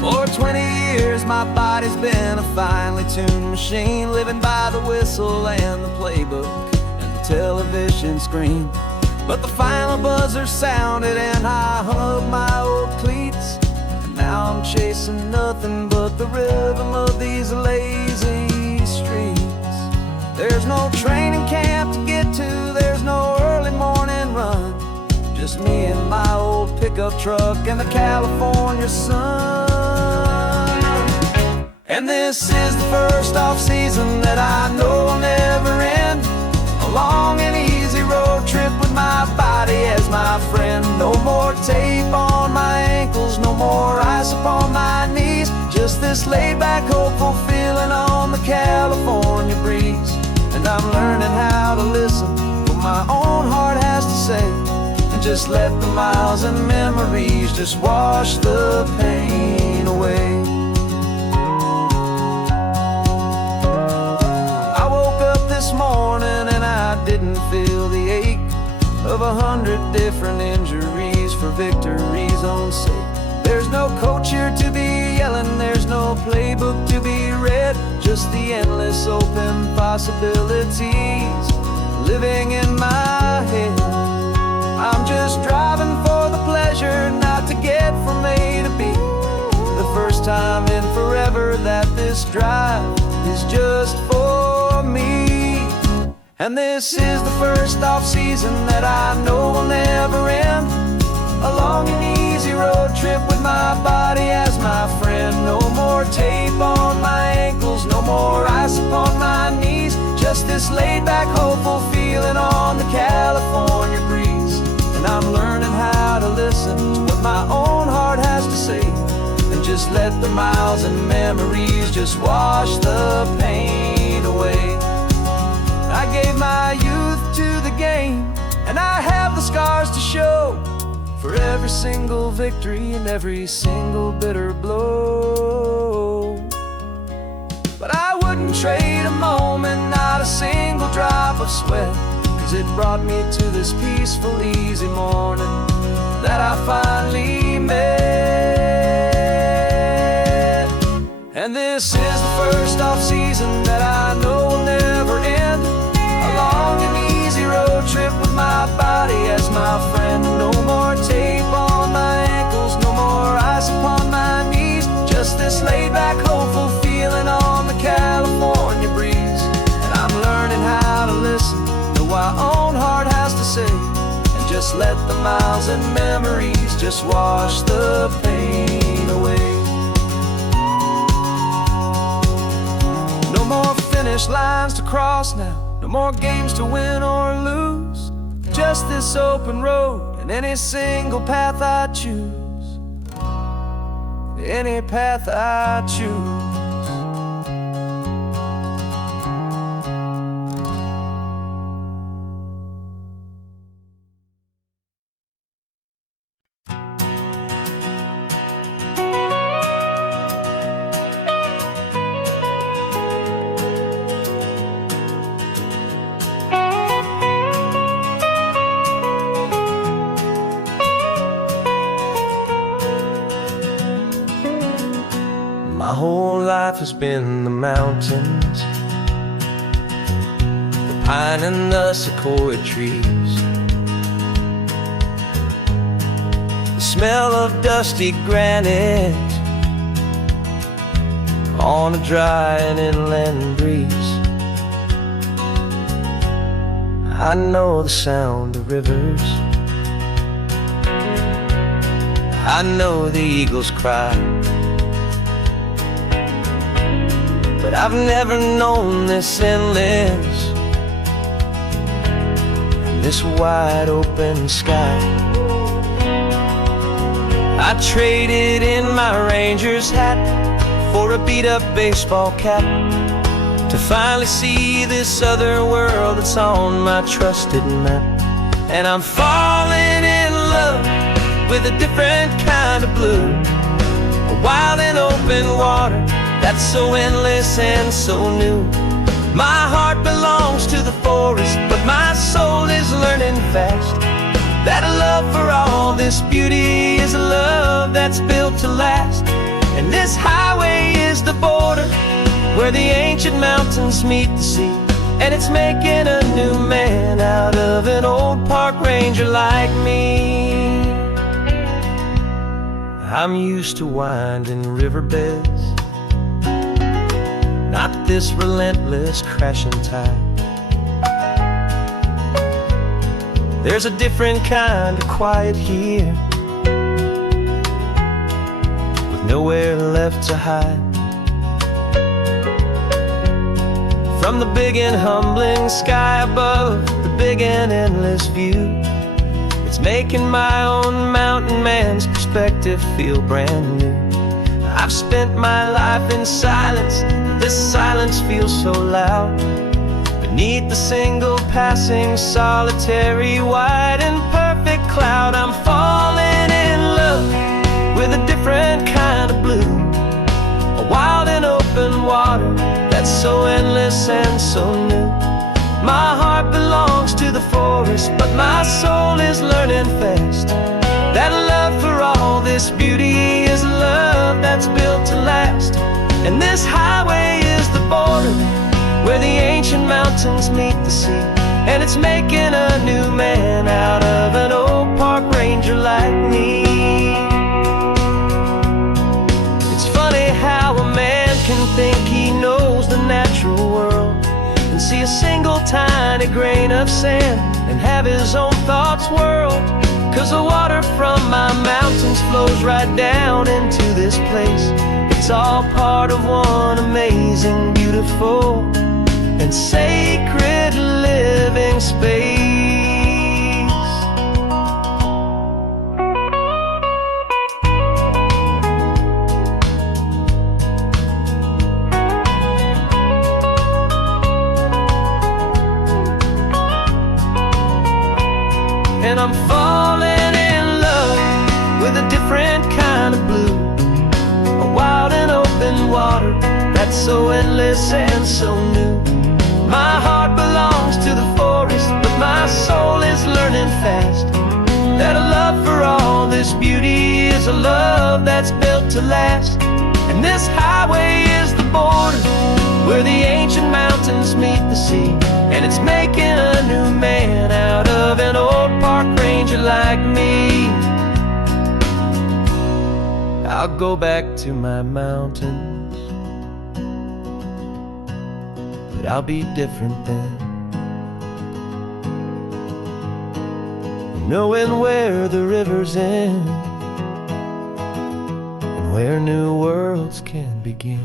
For 20 years my body's been a finely tuned machine, living by the whistle and the playbook and the television screen. But the final buzzer sounded and I hung up my old cleats, and now I'm chasing nothing but the rhythm of these lazy streets. There's no training camp to get to, there's no early morning run, just me and my old pickup truck and the California sun. And this is the first off-season that I know will never end, a long and easy road trip with my body as my friend. No more tape on my ankles, no more ice upon my knees, just this laid-back, hopeful feeling on the California breeze. And I'm learning how to listen to what my own heart has to say, and just let the miles and memories just wash the pain away. This morning and I didn't feel the ache of 100 different injuries for victory's own sake. There's no coach here to be yelling, there's no playbook to be read, just the endless open possibilities living in my head. I'm just driving for the pleasure, not to get from A to B. The first time in forever that this drive is just for me. And this is the first off-season that I know will never end, a long and easy road trip with my body as my friend. No more tape on my ankles, no more ice upon my knees, just this laid-back, hopeful feeling on the California breeze. And I'm learning how to listen to what my own heart has to say, and just let the miles and memories just wash the pain away. I gave my youth to the game, and I have the scars to show for every single victory and every single bitter blow. But I wouldn't trade a moment, not a single drop of sweat, 'cause it brought me to this peaceful, easy morning that I finally met. And this is the first off-season that I know will never end, a long and easy road trip with my body as my friend. No more tape on my ankles, no more ice upon my knees, just this laid-back, hopeful feeling on the California breeze. And I'm learning how to listen to what my own heart has to say, and just let the miles and memories just wash the pain away. No more finish lines to cross now, no more games to win or lose, just this open road and any single path I choose, any path I choose. My whole life has been the mountains, the pine and the sequoia trees, the smell of dusty granite on a dry and inland breeze. I know the sound of rivers, I know the eagles cry, but I've never known this endless, this wide open sky. I traded in my Ranger's hat for a beat-up baseball cap to finally see this other world that's on my trusted map. And I'm falling in love with a different kind of blue, a wild and open water that's so endless and so new. My heart belongs to the forest, but my soul is learning fast that a love for all this beauty is a love that's built to last. And this highway is the border where the ancient mountains meet the sea, and it's making a new man out of an old park ranger like me. I'm used to winding riverbeds, not this relentless crashing tide. There's a different kind of quiet here, with nowhere left to hide. From the big and humbling sky above, the big and endless view, it's making my own mountain man's perspective feel brand new. I've spent my life in silence, this silence feels so loud. Beneath the single passing solitary white and perfect cloud, I'm falling in love with a different kind of blue, a wild and open water that's so endless and so new. My heart belongs to the forest, but my soul is learning fast that a love for all this beauty is a love that's built to last. And this highway is the border where the ancient mountains meet the sea, and it's making a new man out of an old park ranger like me. It's funny how a man can think he knows the natural world and see a single tiny grain of sand and have his own thoughts whirled. 'Cause the water from my mountains flows right down into this place. It's all part of one amazing, beautiful, and sacred living space. And I'm falling in love with a different kind of blue, a wild and open water that's so endless and so new. My heart belongs to the forest, but my soul is learning fast that a love for all this beauty is a love that's built to last. And this highway is the border where the ancient mountains meet the sea, and it's making a new man out of an old park ranger like me. I'll go back to my mountains, but I'll be different then, knowing where the rivers end and where new worlds can begin.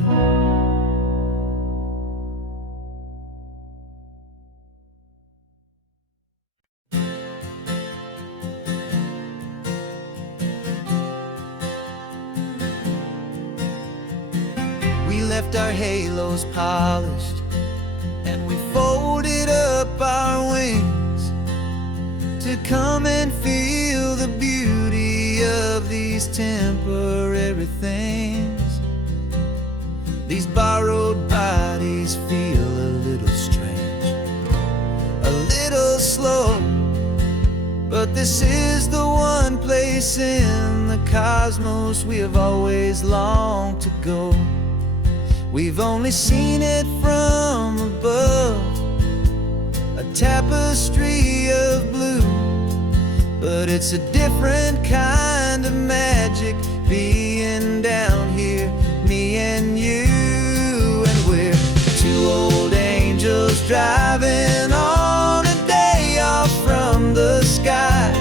We left our halos polished, and we folded up our wings to come and feel the beauty of these temporary things. These borrowed bodies feel a little strange, a little slow, but this is the one place in the cosmos we have always longed to go. We've only seen it from above, a tapestry of blue, but but it's a different kind of magic being down here, me and you. And we're two old angels driving on a day off from the sky,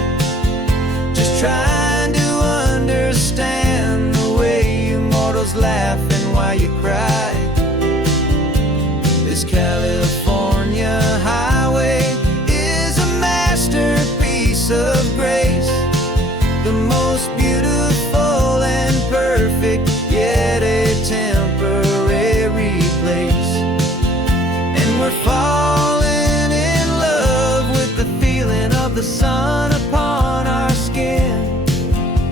just trying to understand the way you mortals laugh and why you cry. This California highway is a masterpiece of grace, the most beautiful and perfect, yet a temporary place. And we're falling in love with the feeling of the sun upon our skin,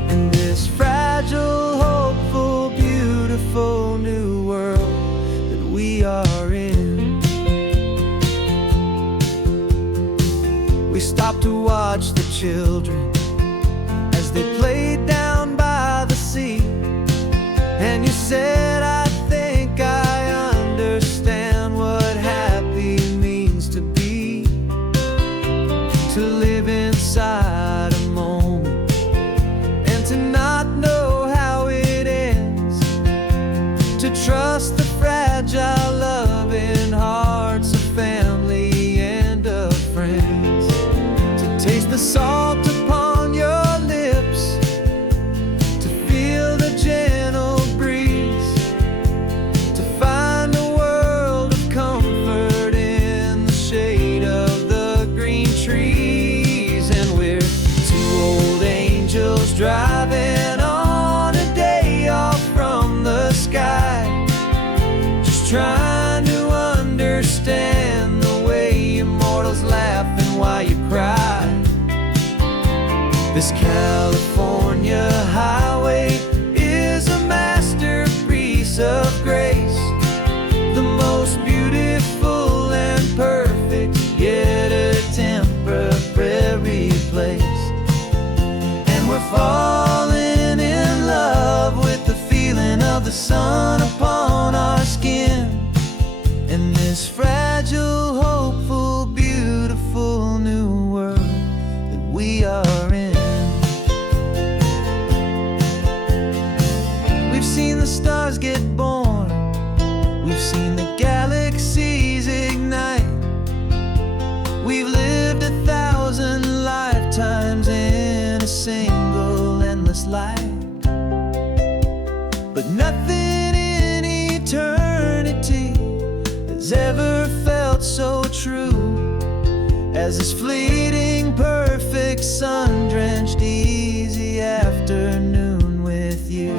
in this fragile, hopeful, beautiful new world that we are in. We stopped to watch the children as they played down by the sea, and you said, I think I understand what happy means to be, to live inside a moment and to not know how it ends, to trust the fragile loving hearts of family and of friends, to taste the salt upon your lips, to feel the gentle breeze, to find a world of comfort in the shade of the green trees. And we're two old angels driving on a day off from the sky, just trying to understand the way you mortals laugh and why you cry. This California highway is a masterpiece of grace, the most beautiful and perfect, yet a temporary place. And we're falling in love with the feeling of the sun upon our skin, in this fragile, hopeful, beautiful new world that we are in. We've seen the stars get born, we've seen the galaxies ignite, we've lived 1,000 lifetimes in a single endless life. But nothing in eternity has ever felt so true as this fleeting, perfect, sun-drenched, easy afternoon with you.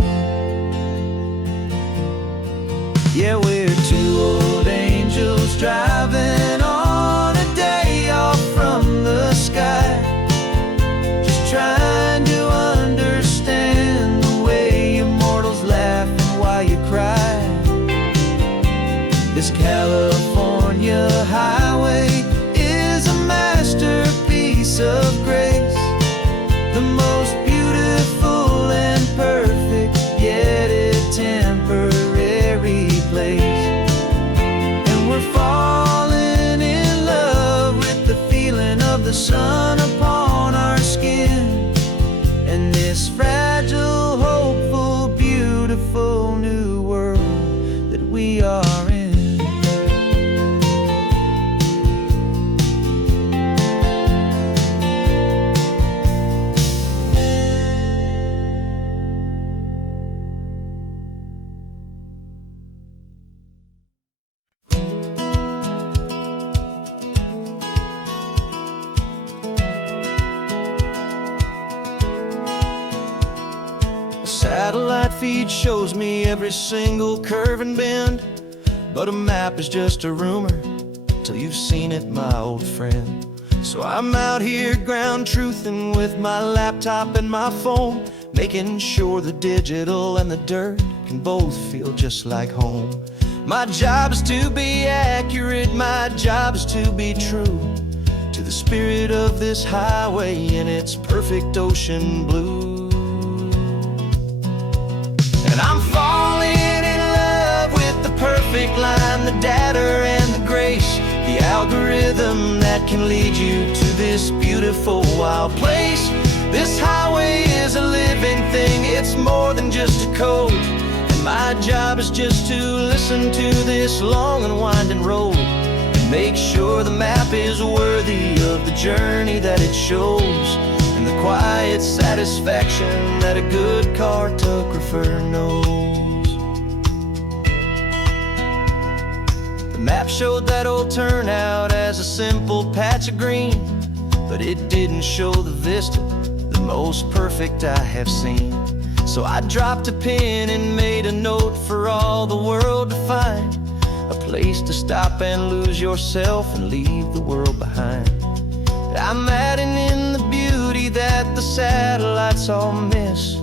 Yeah, we're two old angels driving on a day off from the sky, just trying to understand the way you mortals laugh and why you cry. This California highway is a masterpiece of grace, the most beautiful and perfect, yet a temporary place. And we're falling in love with the feeling of the sun upon our skin, and this fragile, hopeful, beautiful new world that we are in. Satellite feed shows me every single curve and bend, but a map is just a rumor till you've seen it, my old friend. So I'm out here ground truthing with my laptop and my phone, making sure the digital and the dirt can both feel just like home. My job is to be accurate, my job is to be true to the spirit of this highway in its perfect ocean blue. And I'm falling in love with the perfect line, the data and the grace, the algorithm that can lead you to this beautiful wild place. This highway is a living thing, it's more than just a code. And my job is just to listen to this long and winding road and make sure the map is worthy of the journey that it shows, and the quiet satisfaction that a good cartographer knows. The map showed that old turnout as a simple patch of green, but it didn't show the vista, the most perfect I have seen. So I dropped a pin and made a note for all the world to find, a place to stop and lose yourself and leave the world behind. I'm adding in the beauty that the satellites all miss,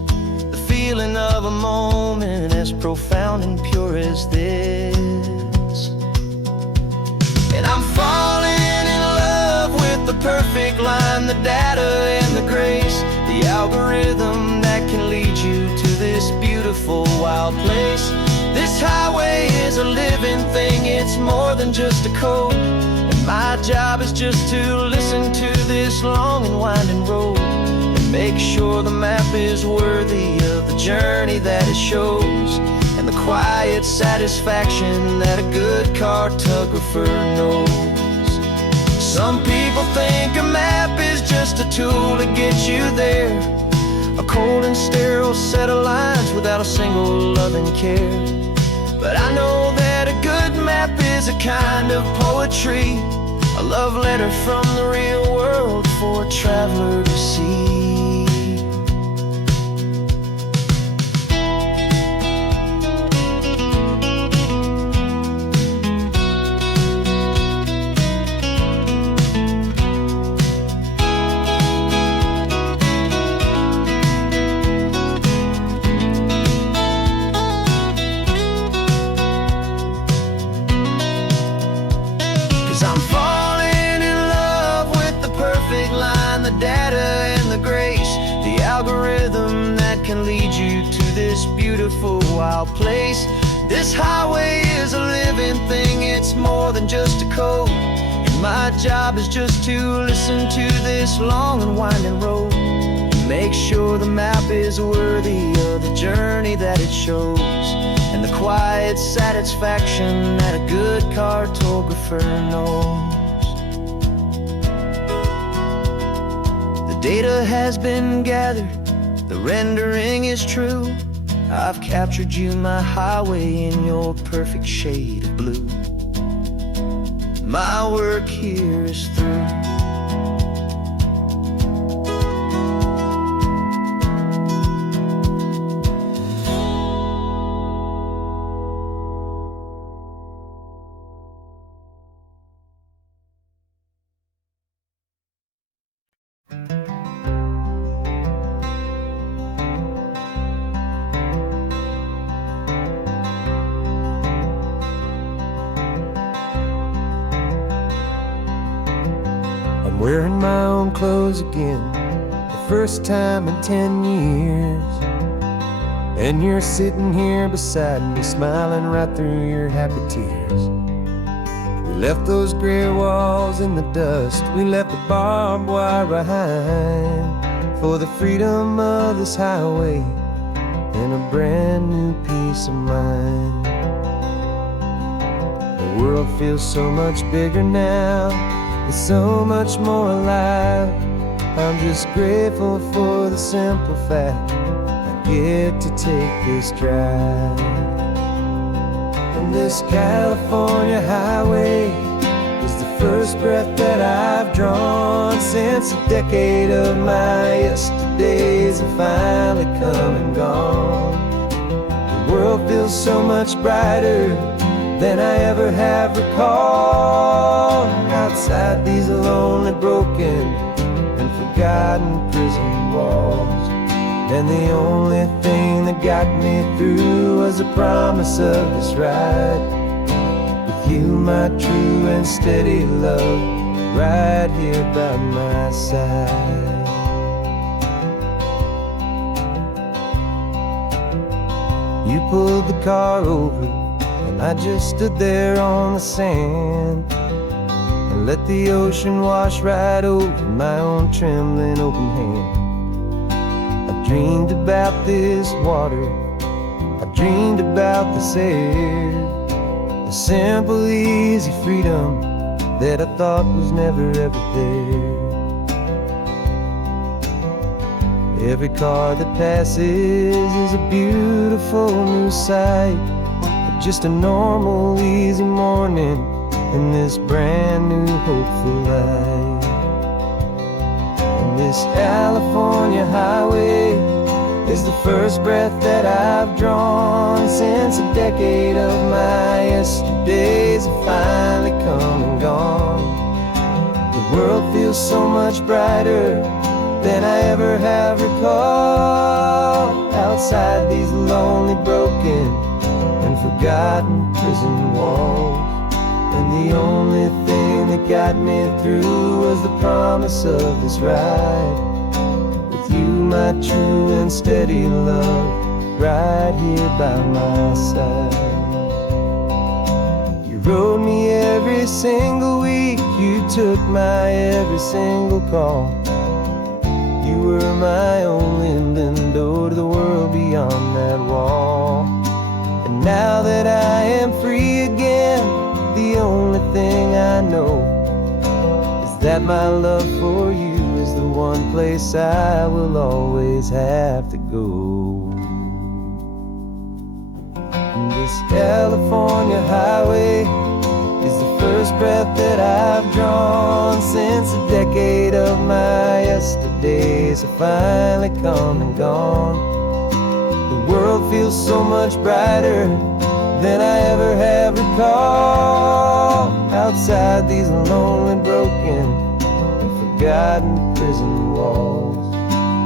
the feeling of a moment as profound and pure as this. And I'm falling in love with the perfect line, the data and the grace, the algorithm that can lead you to this beautiful wild place. This highway is a living thing, it's more than just a code. And my job is just to listen to this long and winding road and make sure the map is worthy of the journey that it shows, and the quiet satisfaction that a good cartographer knows. Some people think a map is just a tool to get you there, a cold and sterile set of lines without a single loving care. But I know that a good map is a kind of poetry, a love letter from the real world for a traveler to see. 'Cause I'm falling in love with the perfect line, the data and the grace, the algorithm that can lead you to this beautiful wild place. This highway is a living thing, it's more than just a code. And my job is just to listen to this long and winding road and make sure the map is worthy of the journey that it shows, and the quiet satisfaction that a good cartographer knows. The data has been gathered, the rendering is true. I've captured you, my highway, in your perfect shade of blue. My work here is through. I'm wearing my own clothes again, the first time in 10 years. And you're sitting here beside me, smiling right through your happy tears. We left those gray walls in the dust, we left the barbed wire behind, for the freedom of this highway and a brand new peace of mind. The world feels so much bigger now, it's so much more alive. I'm just grateful for the simple fact I get to take this drive. And this California highway is the first breath that I've drawn since a decade of my yesterdays have finally come and gone. The world feels so much brighter than I ever have recalled. Outside these lonely, broken, and forgotten prison walls, and the only thing that got me through was the promise of this ride with you, my true and steady love, right here by my side. You pulled the car over, and I just stood there on the sand and let the ocean wash right over my own trembling open hand. dreamed about this water, I dreamed about this air, the simple, easy freedom that I thought was never ever there. Every car that passes is a beautiful new sight, but just a normal, easy morning in this brand new, hopeful light. And this California highway is the first breath that I've drawn since a decade of my yesterdays have finally come and gone. The world feels so much brighter than I ever have recalled, outside these lonely, broken, and forgotten prison walls. And the only thing that got me through was the promise of this ride, with you, my true and steady love, right here by my side. You rode me every single week, you took my every single call. You were my only window to the world beyond that wall. And now that I am free again, the only thing I know is that my love for you is the one place I will always have to go. And this California highway is the first breath that I've drawn since a decade of my yesterdays have finally come and gone. The world feels so much brighter than I ever have recalled, outside these lonely, broken, and forgotten prison walls.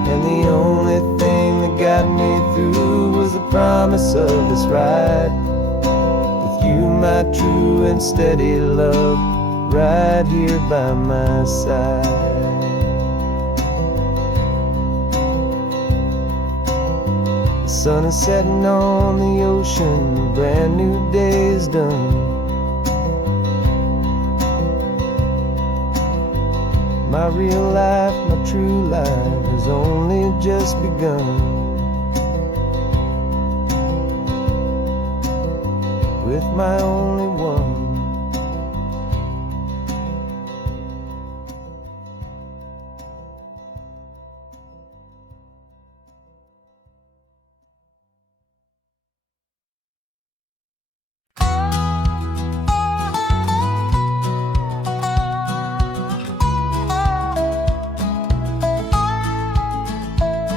And the only thing that got me through was the promise of this ride, with you, my true and steady love, right here by my side. The sun is setting on the ocean, a brand new day is done. My real life, my true life has only just begun. With my only one.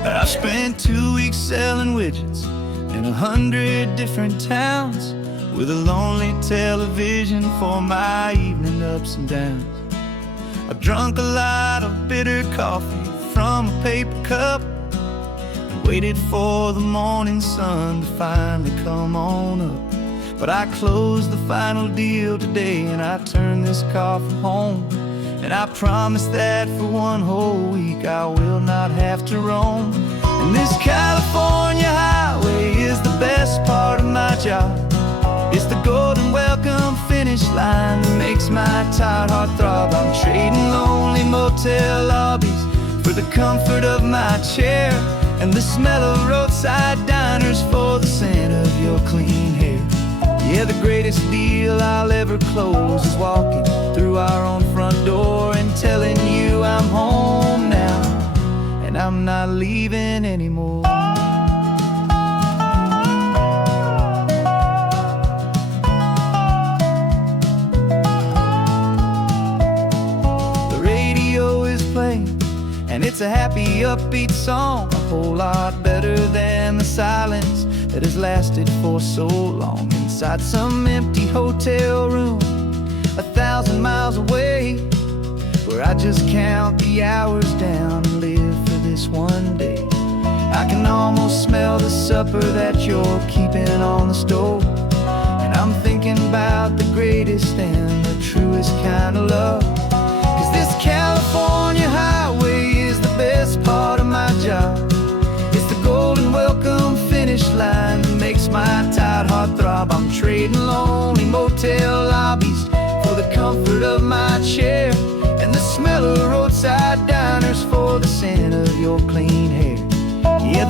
I spent 2 weeks selling widgets in 100 different towns, with a lonely television for my evening ups and downs. I drank a lot of bitter coffee from a paper cup and waited for the morning sun to finally come on up. But I closed the final deal today and I turned this car from home. And I promise that for one whole week I will not have to roam. And this California highway is the best part of my job. It's the golden welcome finish line that makes my tired heart throb. I'm trading lonely motel lobbies for the comfort of my chair, and the smell of roadside diners for the scent of your clean hair. Yeah, the greatest deal I'll ever close is walking through our own front door and telling you I'm home now, and I'm not leaving anymore. The radio is playing, and it's a happy, upbeat song, a whole lot better than the silence that has lasted for so long inside some empty hotel room 1,000 miles away, where I just count the hours down and live for this one day. I can almost smell the supper that you're keeping on the stove, and I'm thinking about the greatest and the truest kind of love. 'Cause this California highway is the best part of my job. It's the golden welcome finish line that makes my tired heart throb. I'm trading lonely motel lobbies for the comfort of my chair, and the smell of roadside diners for the scent of your clean hair. Yeah,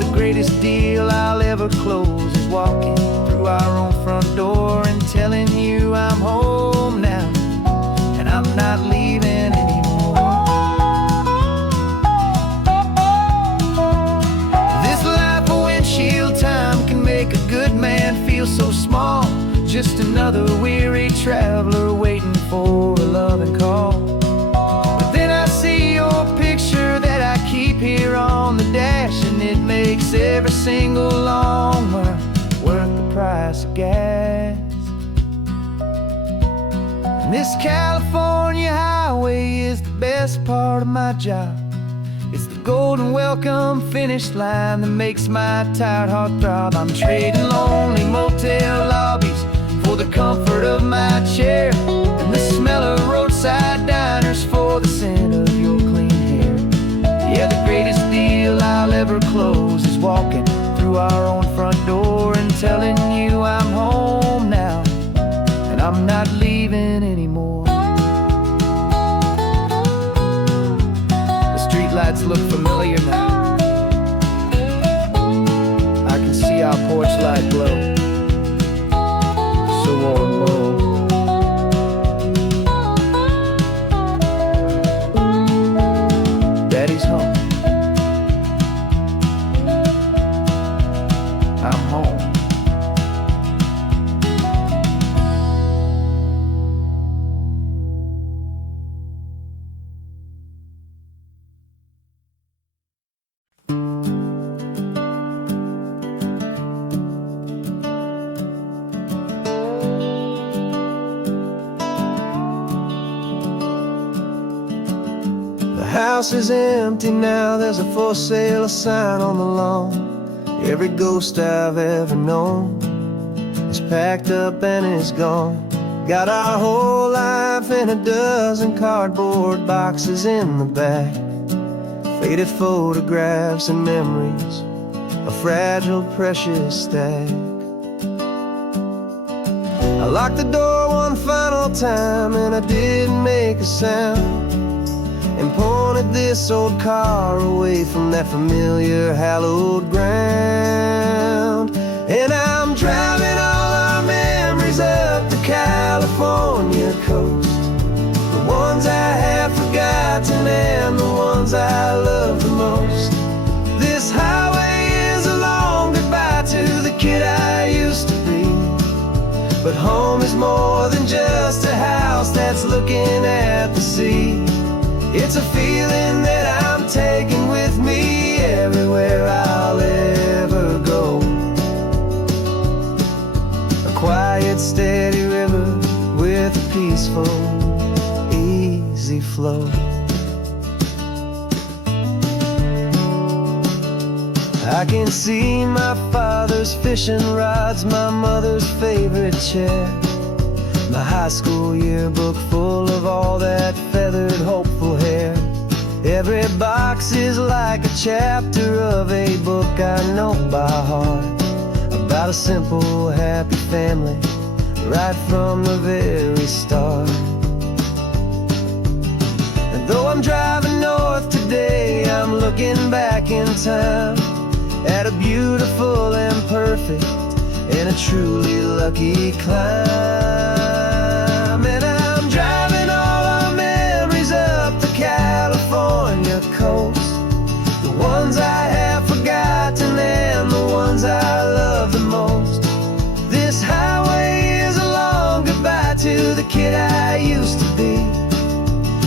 deal I'll ever close is walking through our own front door and telling you I'm home now, and I'm not leaving anymore. This life of windshield time can make a good man feel so small, just another weary traveler waiting for a loving call. But then I see your picture that I keep here on the dash, and it makes every single long mile worth the price of gas. And this California highway is the best part of my job. It's the golden welcome finish line that makes my tired heart throb. I'm trading lonely motel lobbies for the comfort of my chair, and the smell of roadside diners for the scent of your clean hair. Yeah, the greatest deal I'll ever close is walking through our own front door and telling you I'm home now, and I'm not leaving anymore. The streetlights look familiar now. I can see our porch light glow, so warm, warm. Daddy's home. I'm home. The house is empty now, there's a for sale sign on the lawn. Every ghost I've ever known is packed up and is gone. Got our whole life in a dozen cardboard boxes in the back. Faded photographs and memories, a fragile, precious stack. I locked the door one final time and I didn't make a sound, and pointed this old car away from that familiar hallowed ground. And I'm driving all our memories up the California coast, the ones I have forgotten and the ones I love the most. This highway is a long goodbye to the kid I used to be, but home is more than just a house that's looking at the sea. It's a feeling that I'm taking with me everywhere I'll ever go. A quiet, steady river with a peaceful, easy flow. I can see my father's fishing rods, my mother's favorite chair, my high school yearbook full of all that feathered, hopeful hair. Every box is like a chapter of a book I know by heart, about a simple, happy family right from the very start. And though I'm driving north today, I'm looking back in time at a beautiful and perfect and a truly lucky climb. And I'm driving all our memories up the California coast, the ones I have forgotten and the ones I love the most. This highway is a long goodbye to the kid I used to be,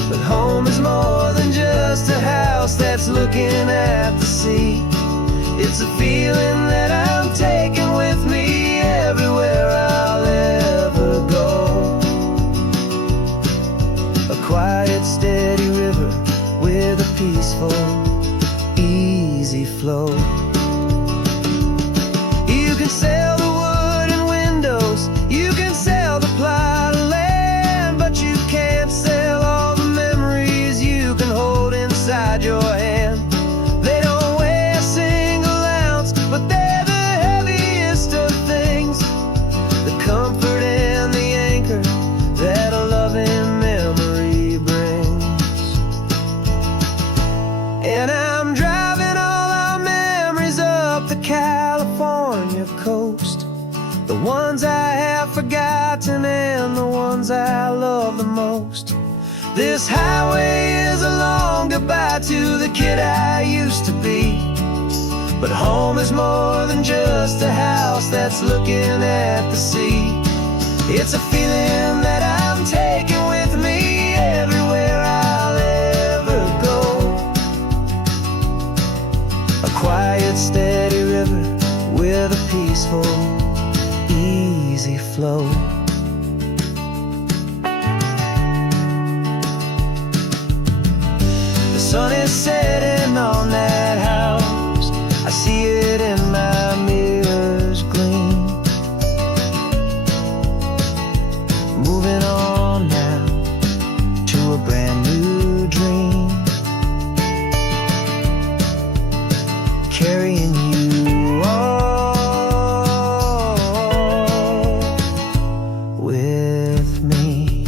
but home is more than just a house that's looking at the sea. It's a feeling that I'm taking with me everywhere I'll ever go. A quiet, steady river with a peaceful, easy flow. You can sell the wood and windows, you can sell the plot of land, but you can't sell all the memories you can hold inside your hand. They don't weigh a single ounce, but they're the heaviest of things, the comfort and the anchor that a loving memory brings. And I'm driving all our memories missing and the ones I love the most. This highway is a long goodbye to the kid I used to be. But home is more than just a house that's looking at the sea. It's a feeling that I'm taking with me everywhere I'll ever go. A quiet, steady river with a peaceful, easy flow. The sun is setting on that house. I see it in my mirror's gleam. Moving on now to a brand new dream. Carrying you all with me.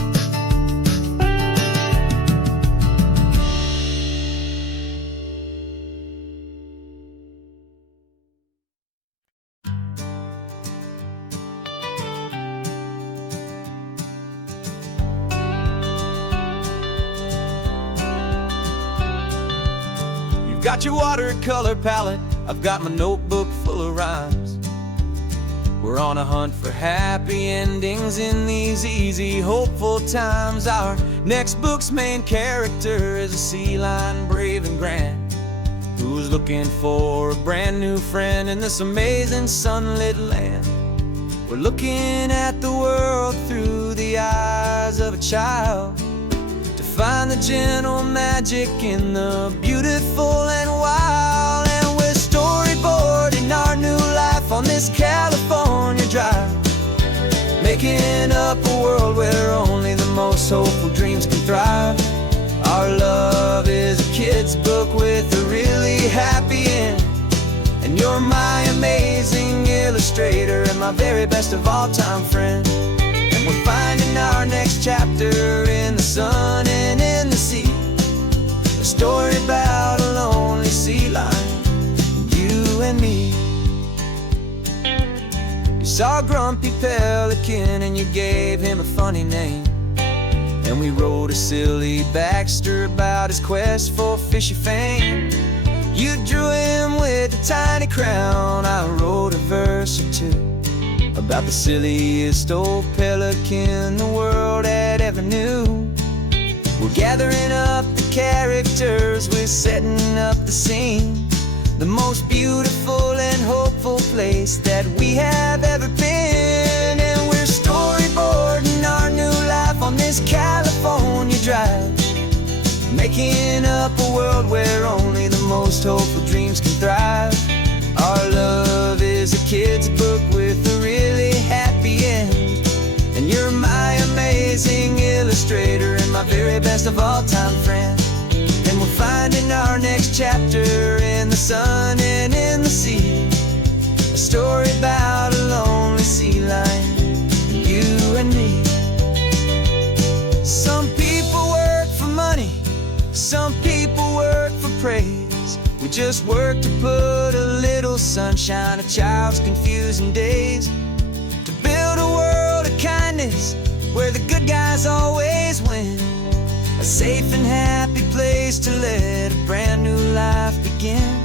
You've got your watercolor palette, I've got my notebook full of rhymes. We're on a hunt for happy endings in these easy, hopeful times. Our next book's main character is a sea lion, brave and grand, who's looking for a brand new friend in this amazing sunlit land. We're looking at the world through the eyes of a child, to find the gentle magic in the beautiful and wild. And we're storyboarding our new life on this California drive, making up a world where only the most hopeful dreams can thrive. Our love is a kid's book with a really happy end, and you're my amazing illustrator and my very best of all time friend. And we're finding our next chapter in the sun and in the sea, a story about a lonely sea lion, you and me. You saw a grumpy pelican and you gave him a funny name, and we wrote a silly Baxter about his quest for fishy fame. You drew him with a tiny crown, I wrote a verse or two about the silliest old pelican the world had ever knew. We're gathering up the characters, we're setting up the scene, the most beautiful and hopeful place that we have ever been. And we're storyboarding our new life on this California drive, making up a world where only the most hopeful dreams can thrive. Our love is a kid's book with a really happy end, and you're my amazing illustrator and my very best of all time friend. And we're finding our next chapter in the sun and in the sea, a story about a lonely sea lion, you and me. Some people work for money, some people work for praise. We just work to put a little sunshine in a child's confusing days, to build a world of kindness where the good guys always win, a safe and happy place to let a brand new life begin.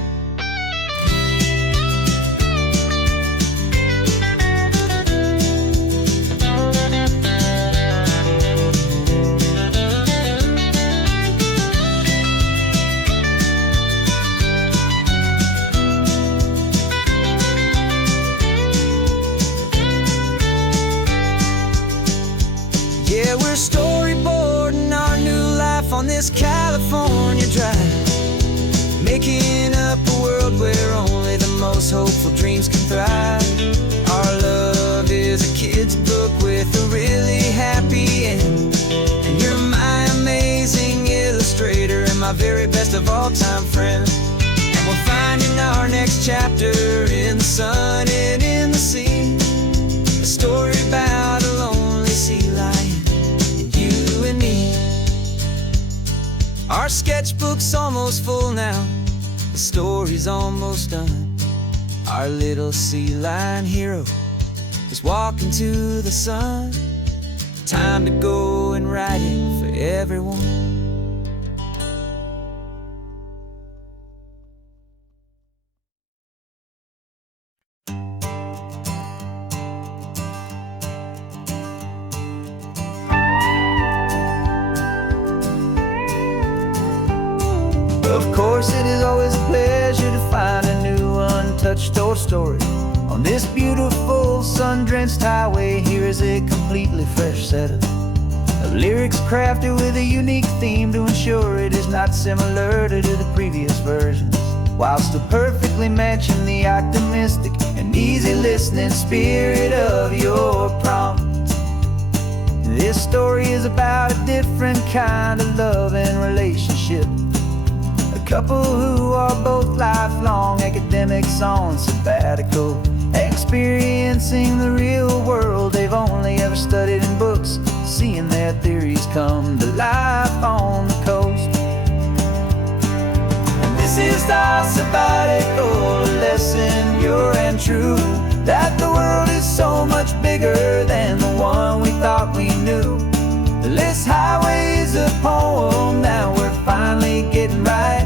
Yeah, we're storyboarding our new life on this California drive, making up a world where only the most hopeful dreams can thrive. Our love is a kid's book with a really happy end, and you're my amazing illustrator and my very best of all time friend. And we're finding our next chapter in the sun and in the sea, a story about a lonely sea lion, you and me. Our sketchbook's almost full now, the story's almost done. Our little sea lion hero is walking to the sun, time to go and write it for everyone. Of course, it is always a pleasure to find a new untouched old story. On this beautiful sun-drenched highway, here is a completely fresh set of lyrics crafted with a unique theme to ensure it is not similar to the previous versions, while still perfectly matching the optimistic and easy listening spirit of your prompt. This story is about a different kind of love and relationship. A couple who are both lifelong academics on sabbatical, experiencing the real world they've only ever studied in books, seeing their theories come to life on the coast. And this is our sabbatical lesson, pure and true, that the world is so much bigger than the one we thought we knew. This highway is a poem that we're finally getting right.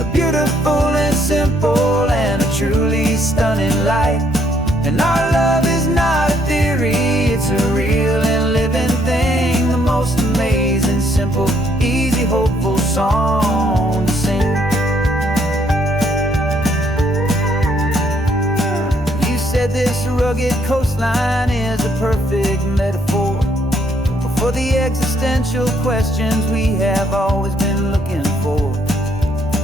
A beautiful and simple and a truly stunning light. And our love is not a theory, it's a real and living thing. The most amazing, simple, easy, hopeful song to sing. You said this rugged coastline is a perfect metaphor for the existential questions we have always been looking for.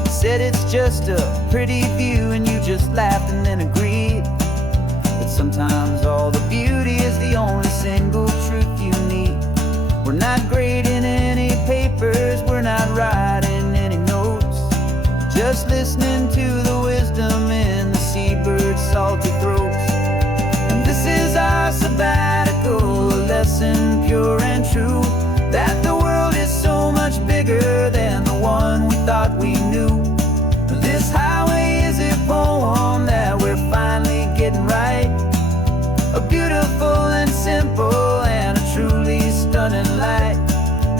You said it's just a pretty view and you just laughed and then agreed. But sometimes all the beauty is the only single truth you need. We're not grading any papers, we're not writing any notes, just listening to the wisdom in the seabird's salty throats. And this is our sabbatical lesson, pure and true, that the world is so much bigger than the one we thought we knew. This highway is a poem that we're finally getting right. A beautiful and simple and a truly stunning light.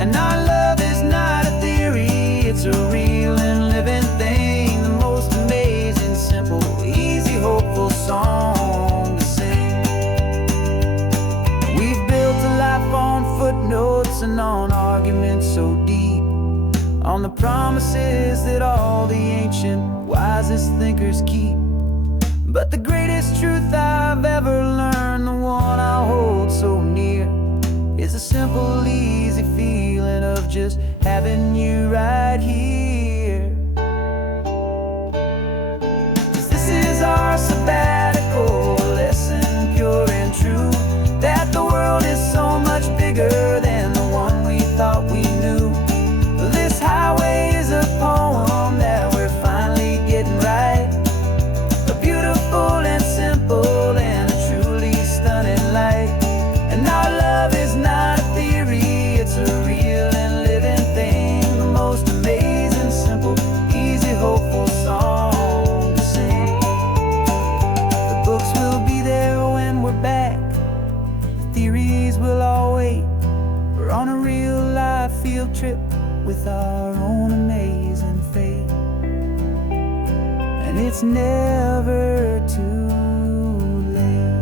And our love is not a theory, it's a real and living thing. The most amazing, simple, easy, hopeful song to sing. We've built a life on footnotes and on arguments so deep, on the promises that all the ancient, wisest thinkers keep. But the greatest truth I've ever learned, the one I hold so near, is a simple, easy feeling of just having you right here. 'Cause this is our sabbatical lesson, pure and true, that the world is so much bigger than the one we thought we knew. This highway is a poem that we're finally getting right. A beautiful and simple and a truly stunning light. And our love is not a theory, it's a real and living thing. The most amazing, simple, easy, hopeful song to sing. The books will be there when we're back, the theories will all wait. We're on a real life field trip with our own amazing fate. And it's never too late.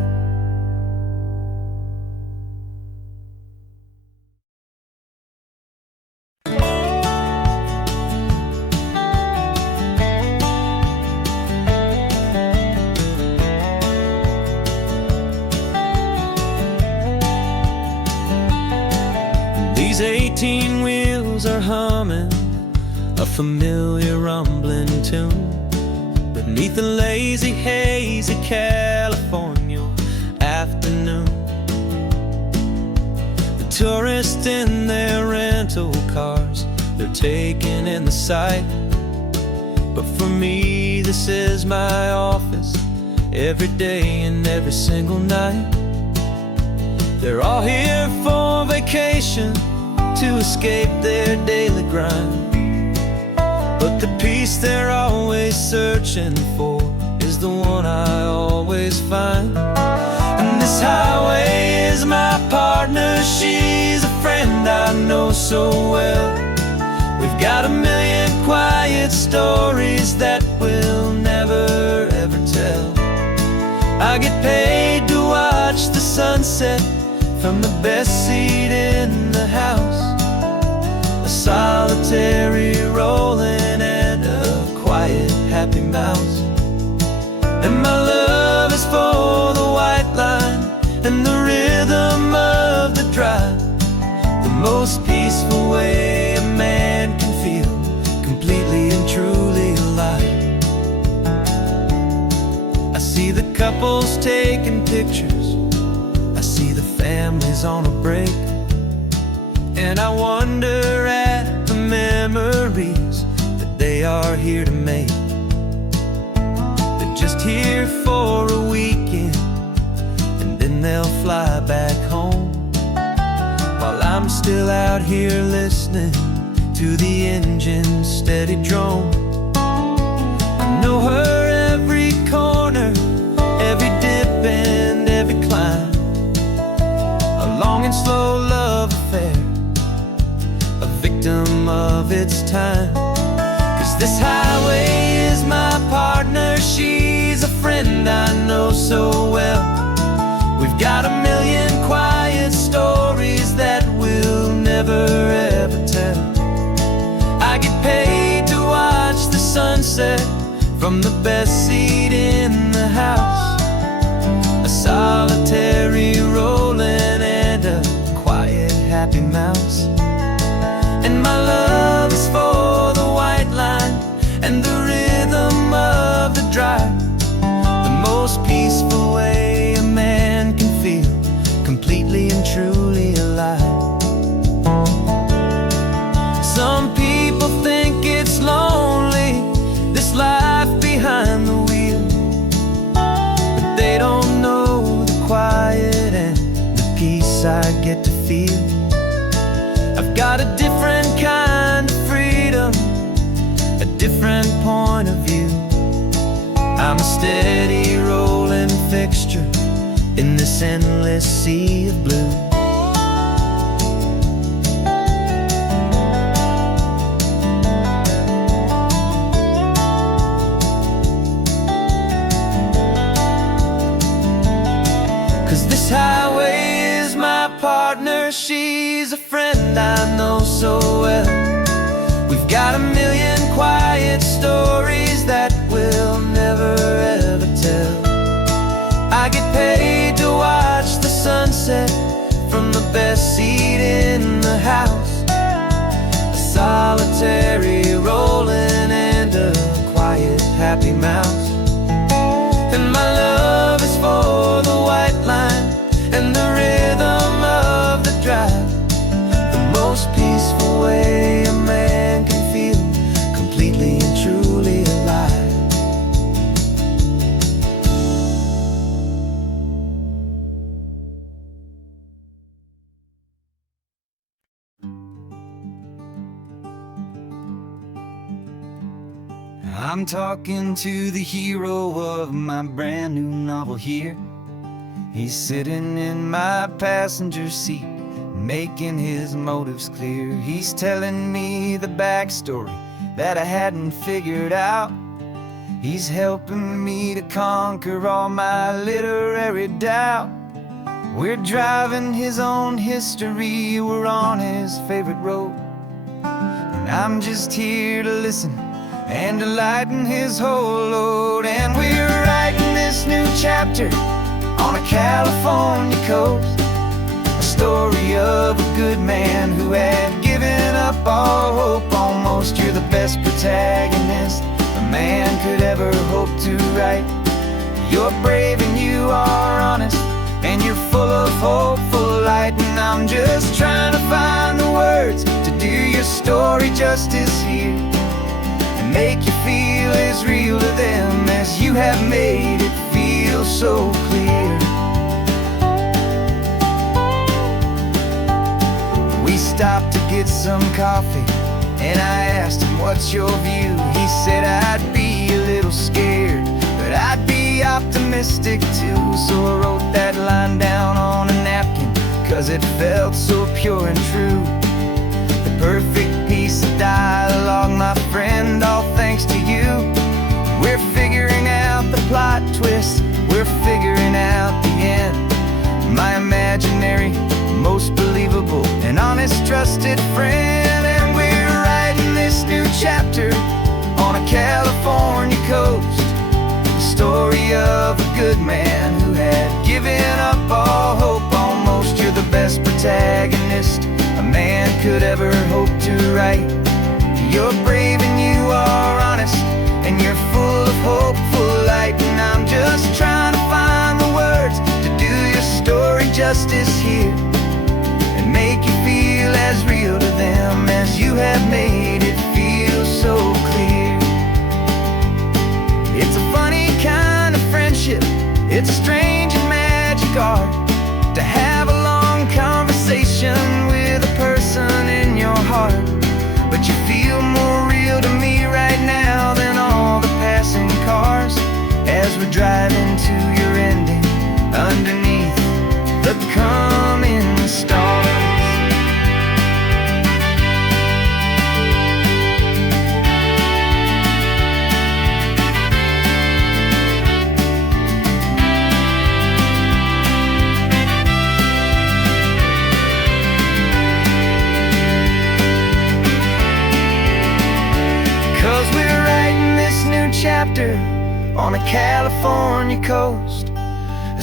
These 18 wheels are humming a familiar rumbling tune beneath the lazy, hazy California afternoon. The tourists in their rental cars, they're taking in the sight. But for me, this is my office, every day and every single night. They're all here for vacation, to escape their daily grind. But the peace they're always searching for is the one I always find. And this this highway is my partner, she's a friend I know so well. We've got a million quiet stories that we'll never ever tell. I get paid to watch the sunset from the best seat in the house, a solitary rolling and a quiet happy mouse. And my love is for the white line and the rhythm of the drive, the most peaceful way a man can feel completely and truly alive. I see the couples taking pictures, I see the families on a break, and I wonder at the memories that they are here to make. They're just here for a weekend, and then they'll fly back home, while I'm still out here listening to the engine's steady drone. I know her every corner, every dip and every climb, a long and slow love affair, a victim of its time. 'Cause this highway is my partner, she's a friend I know so well. We've got a million quiet stories that we'll never ever tell. I get paid to watch the sunset from the best seat in the house, a solitary rolling and a quiet happy mouse. And my love is for the white line and the rhythm of the drive, the most peaceful way a man can feel completely and truly alive. Some people think it's lonely, this life behind the wheel, but they don't know the quiet and the peace I get to feel. I've got a different kind of freedom, a different point of view. I'm a steady rolling fixture in this endless sea of blue. This highway is my partner, she's a friend I know so well. We've got a million quiet stories that we'll never ever tell. I get paid to watch the sunset from the best seat in the house, a solitary rolling and a quiet happy mouse. And my love is for the white line and the rhythm of the drive, the most peaceful way a man can feel completely and truly alive. I'm talking to the hero of my brand new novel here. He's sitting in my passenger seat, making his motives clear. He's telling me the backstory that I hadn't figured out. He's helping me to conquer all my literary doubt. We're driving his own history, we're on his favorite road, and I'm just here to listen and to lighten his whole load. And we're writing this new chapter on a California coast, a story of a good man who had given up all hope almost. You're the best protagonist a man could ever hope to write. You're brave and you are honest, and you're full of hopeful light. And I'm just trying to find the words to do your story justice here, and make you feel as real to them as you have made it feel so clear. We stopped to get some coffee, and I asked him, what's your view? He said, I'd be a little scared, but I'd be be optimistic too. So I wrote that line down on a napkin, 'cause it felt so pure and true. The perfect piece of dialogue, my friend, all thanks to you. We're figuring out the plot twist, we're figuring out the end. My imaginary, most believable and honest trusted friend. And we're writing this new chapter on a California coast, the story of a good man who had given up all hope almost. You're the best protagonist a man could ever hope to write. You're brave and you are honest, and you're full of hopeful light. And I'm just trying to find the words to do your story justice here, and make you feel as real to them as you have made it feel so clear. It's a funny kind of friendship, it's strange and magic art to have a long conversation with a person in your heart. But you feel more real to me right now than all the passing cars, as we're driving to your ending underneath the coming stars. 'Cause we're writing this new chapter on a California coast,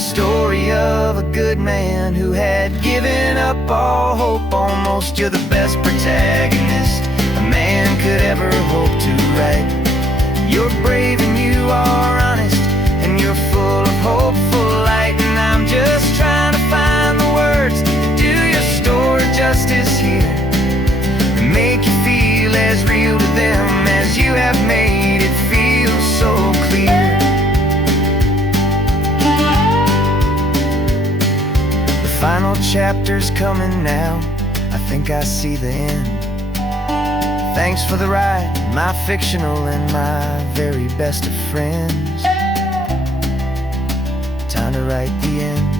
a story of a good man who had given up all hope almost. You're the best protagonist a man could ever hope to write. You're brave and you are honest, and you're full of hopeful light. And I'm just trying to find the words to do your story justice here, and make you feel as real to them as you have made it feel so clear. The final chapter's coming now, I think I see the end. Thanks for the ride, my fictional and my very best of friends. Time to write the end.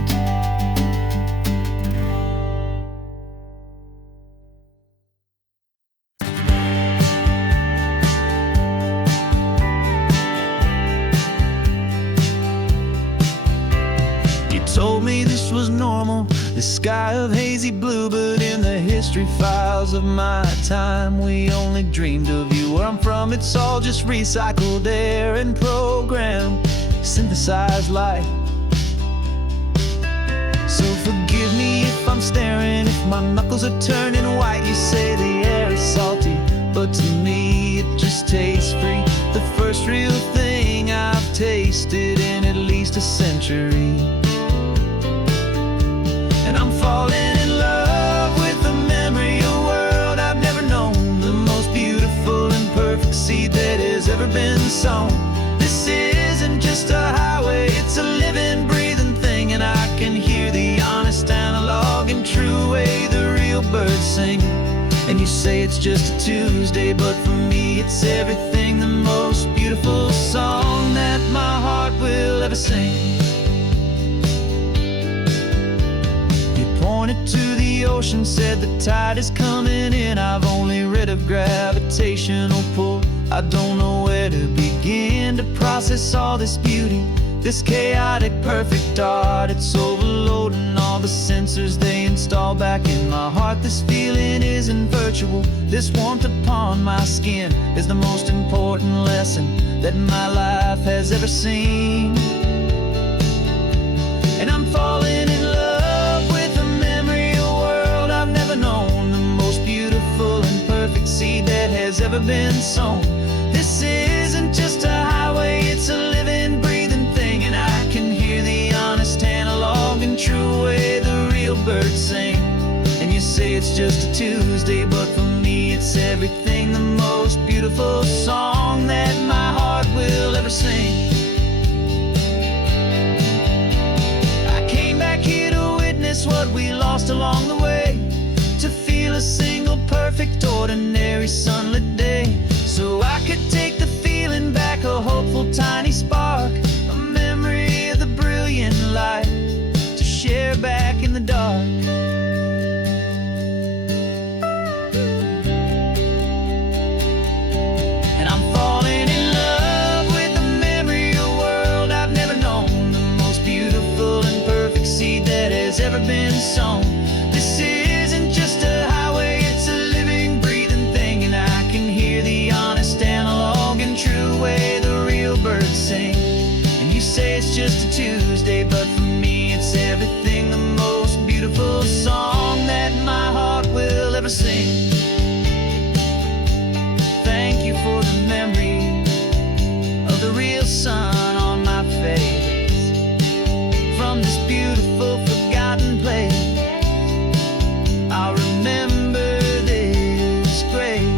Told me this was normal, this sky of hazy blue, but in the history files of my time, we only dreamed of you. Where I'm from, it's all just recycled air and programmed, synthesized light. So forgive me if I'm staring, if my knuckles are turning white. You say the air is salty, but to me it just tastes free. The first real thing I've tasted in at least a century. And I'm falling in love with the memory of a world I've never known, the most beautiful and perfect seed that has ever been sown. This isn't just a highway, it's a living, breathing thing, and I can hear the honest analog and true way the real birds sing. And you say it's just a Tuesday, but for me it's everything, the most beautiful song that my heart will ever sing. Pointed to the ocean, said the tide is coming in. I've only read of gravitational pull, I don't know where to begin to process all this beauty, this chaotic perfect art. It's overloading all the sensors they install back in my heart. This feeling isn't virtual, this warmth upon my skin is the most important lesson that my life has ever seen. And I'm falling in love with a memory of a world I've never known, the most beautiful and perfect seed that has ever been sown. This isn't just a highway, it's a living, breathing thing, and I can hear the honest analog and true way the real birds sing. And you say it's just a Tuesday, but for me it's everything, the most beautiful song that my heart will ever sing. I came back here to witness what we lost along the way, to feel a single perfect ordinary sunlit day, so I could take the feeling back, a hopeful tiny spark, a memory ever seen. Thank you for the memory of the real sun on my face. From this beautiful forgotten place, I'll remember this grace.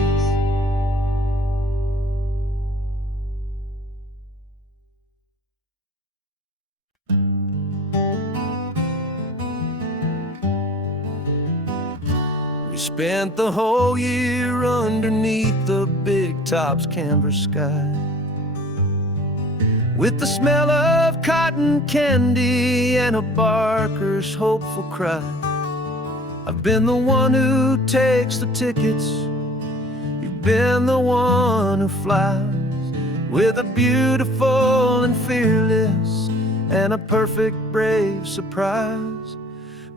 We spent the whole year underneath the big top's canvas sky, with the smell of cotton candy and a barker's hopeful cry. I've been the one who takes the tickets, you've been the one who flies, with a beautiful and fearless and a perfect brave surprise.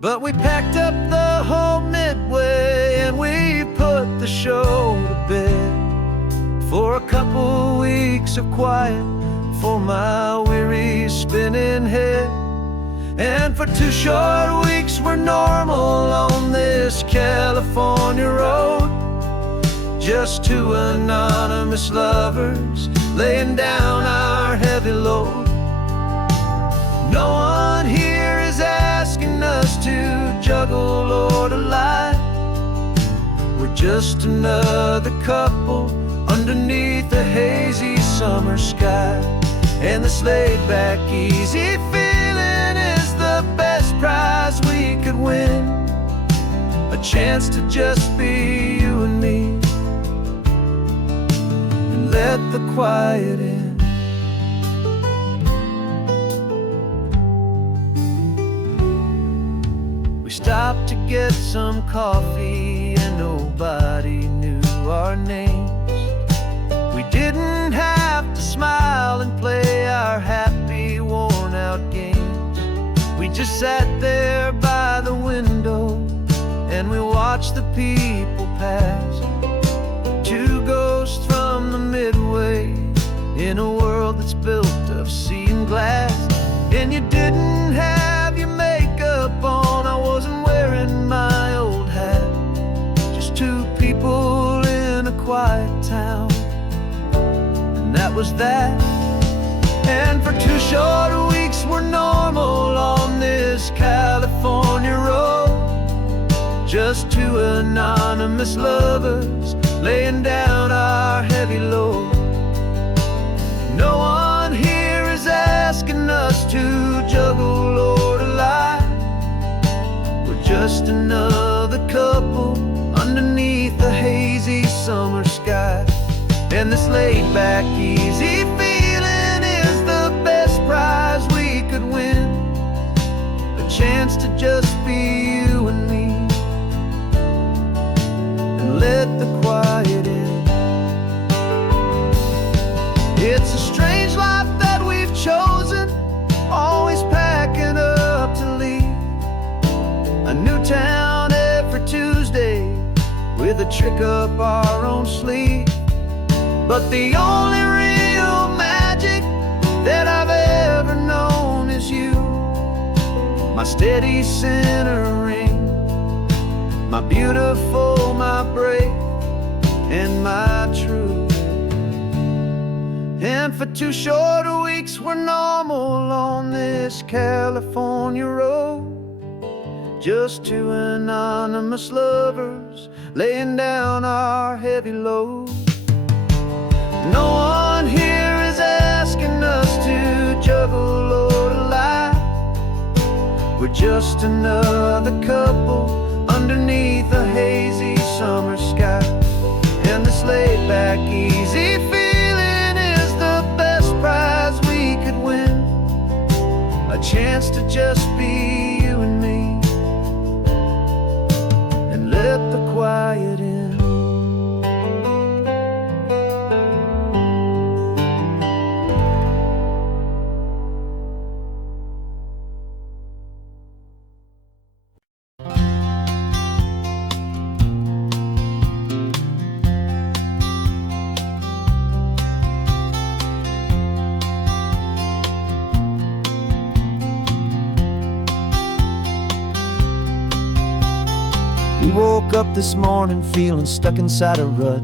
But we packed up the whole Midway and we put the show to bed for a couple weeks of quiet for my weary spinning head. And for 2 short weeks we're normal on this California road, just 2 anonymous lovers laying down our heavy load. No one here is asking us to juggle or to lie. We're just another couple underneath a hazy summer sky. And this laid-back, easy feeling is the best prize we could win, a chance to just be you and me, and let the quiet in. We stopped to get some coffee and nobody knew our names. We didn't have to smile and play our happy, worn-out games. We just sat there by the window and we watched the people pass. 2 ghosts from the Midway in a world that's built of sea and glass. And you didn't have your makeup on, I wasn't wearing my old hat. Just 2 people in a quiet town, and that was that. And for 2 short weeks we're normal on this California road, just 2 anonymous lovers laying down our heavy load. No one here is asking us to juggle or to lie. We're just another couple underneath the hazy summer sky. And this laid-back, easy feeling is the best prize we could win, a chance to just be you and me, and let the quiet in. It's a strange life that we've chosen, always packing up to leave. A new town every Tuesday with a trick up our own sleeve. But the only real magic that I've ever known is you, my steady centering, my beautiful, my brave, and my true. And for 2 short weeks we're normal on this California road, just 2 anonymous lovers laying down our heavy load. No one here is asking us to juggle or to lie. We're just another couple underneath a hazy summer sky. And this laid-back, easy feeling is the best prize we could win, a chance to just be you and me, and let the quiet in. up this morning feeling stuck inside a rut.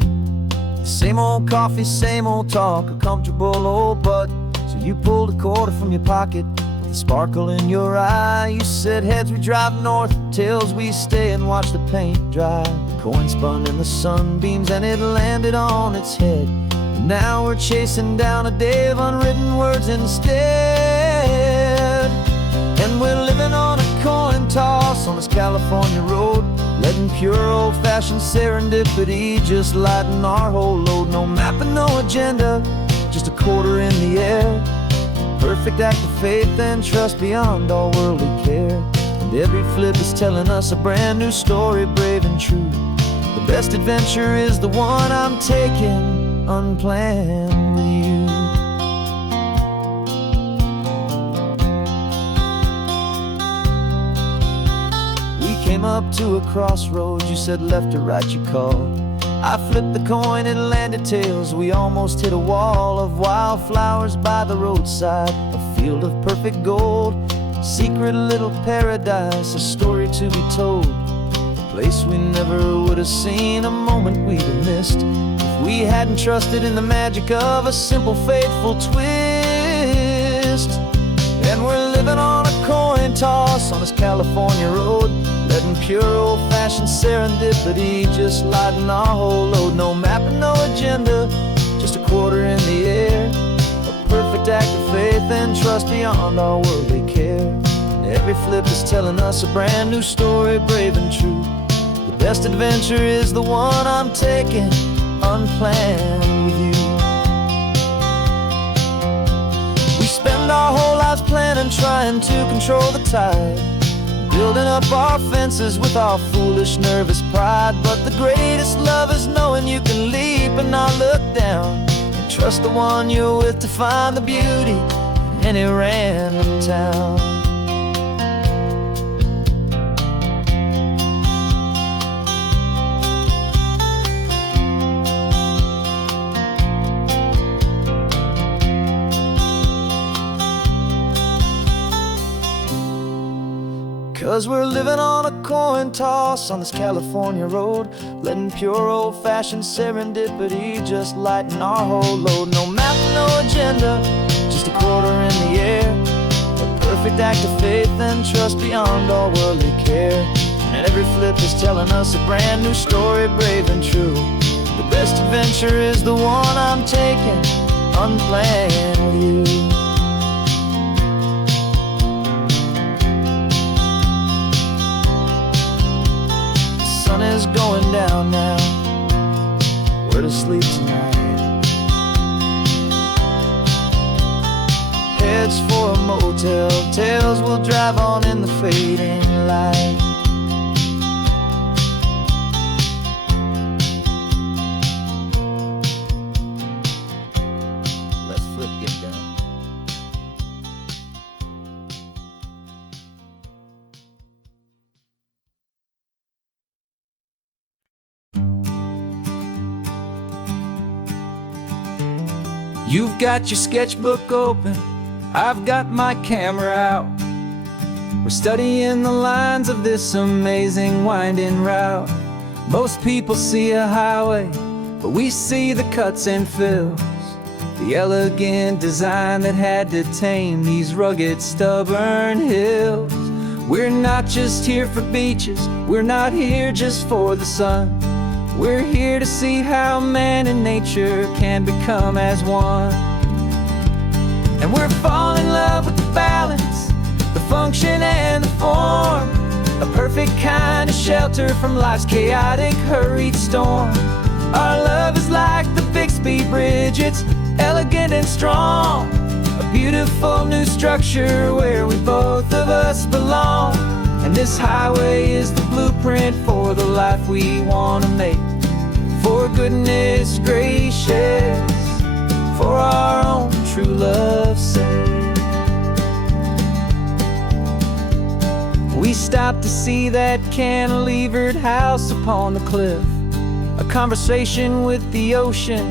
Same old coffee, same old talk, a comfortable old butt. So you pulled a quarter from your pocket with a sparkle in your eye. You said, heads we drive north, tails we stay and watch the paint dry. The coin spun in the sunbeams and it landed on its head. And now we're chasing down a day of unwritten words instead. And we're living on a coin toss on this California road, letting pure old-fashioned serendipity just lighten our whole load. No map and no agenda, just a quarter in the air. Perfect act of faith and trust beyond all worldly care. And every flip is telling us a brand new story, brave and true. The best adventure is the one I'm taking unplanned with you. Came up to a crossroads, you said left or right, you called. I flipped the coin, it landed tails. We almost hit a wall of wildflowers by the roadside, a field of perfect gold, secret little paradise, a story to be told. A place we never would have seen, a moment we'd have missed if we hadn't trusted in the magic of a simple, faithful twist. And we're living on a coin toss on this California road, letting pure old-fashioned serendipity just lighten our whole load. No map and no agenda, just a quarter in the air. A perfect act of faith and trust beyond all worldly care. And every flip is telling us a brand new story, brave and true. The best adventure is the one I'm taking unplanned with you. We spend our whole lives planning, trying to control the tide, building up our fences with our foolish, nervous pride. But the greatest love is knowing you can leap and not look down, and trust the one you're with to find the beauty in any random town. 'Cause we're living on a coin toss on this California road, letting pure old-fashioned serendipity just lighten our whole load. No map, no agenda, just a quarter in the air. A perfect act of faith and trust beyond all worldly care. And every flip is telling us a brand new story, brave and true. The best adventure is the one I'm taking unplanned with you. The sun is going down now, we're to sleep tonight. Heads for a motel, tails will drive on in the fading light. Let's flip, get done. You've got your sketchbook open, I've got my camera out. We're studying the lines of this amazing winding route. Most people see a highway, but we see the cuts and fills, the elegant design that had to tame these rugged, stubborn hills. We're not just here for beaches, we're not here just for the sun. We're here to see how man and nature can become as one. And we're falling in love with the balance, the function and the form, a perfect kind of shelter from life's chaotic, hurried storm. Our love is like the Bixby Bridge, it's elegant and strong, a beautiful new structure where we both of us belong. And this highway is the blueprint for the life we want to make. For goodness gracious, for our own true love's sake. We stopped to see that cantilevered house upon the cliff, a conversation with the ocean,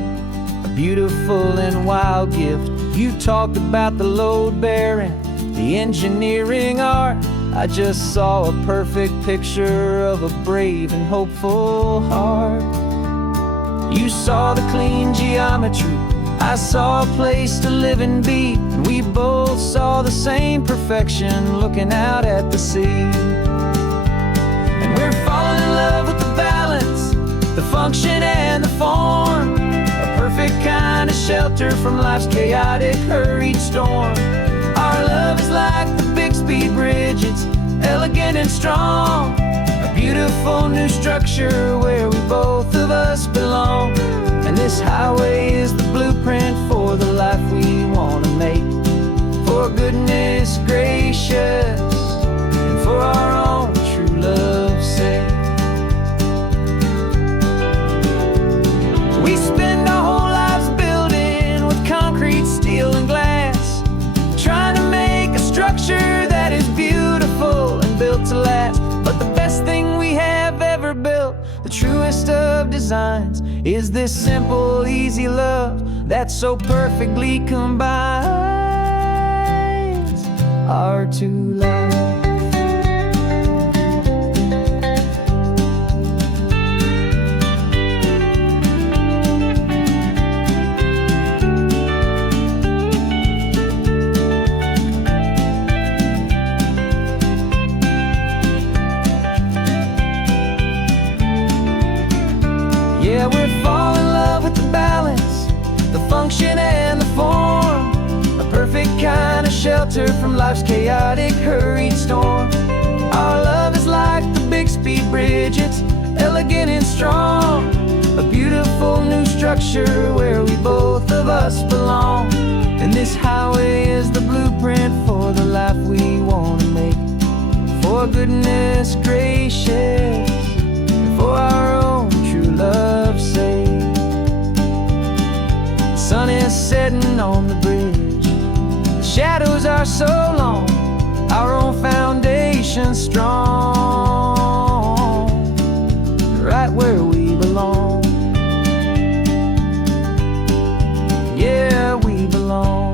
a beautiful and wild gift. You talked about the load bearing, the engineering art. I just saw a perfect picture of a brave and hopeful heart. You saw the clean geometry, I saw a place to live and be, and we both saw the same perfection looking out at the sea. And we're falling in love with the balance, the function and the form, a perfect kind of shelter from life's chaotic, hurried storm. Our love is like the Bixby Bridge, it's elegant and strong, a beautiful new structure where we both of us belong. And this highway is the blueprint for the life we want to make, for goodness gracious and for our own true love's sake. We spend our whole lives building with concrete, steel and glass, trying to make a structure that is beautiful and built to last. But the best thing we have ever built, the truest of designs, is this simple, easy love that so perfectly combines our two lives. Yeah, we're falling in love with the balance, the function and the form, a perfect kind of shelter from life's chaotic, hurried storm. Our love is like the Bixby Bridge, it's elegant and strong, a beautiful new structure where we both of us belong. And this highway is the blueprint for the life we want to make, for goodness gracious and for our own true love's sake. The sun is setting on the bridge, the shadows are so long, our own foundation strong, right where we belong. Yeah, we belong.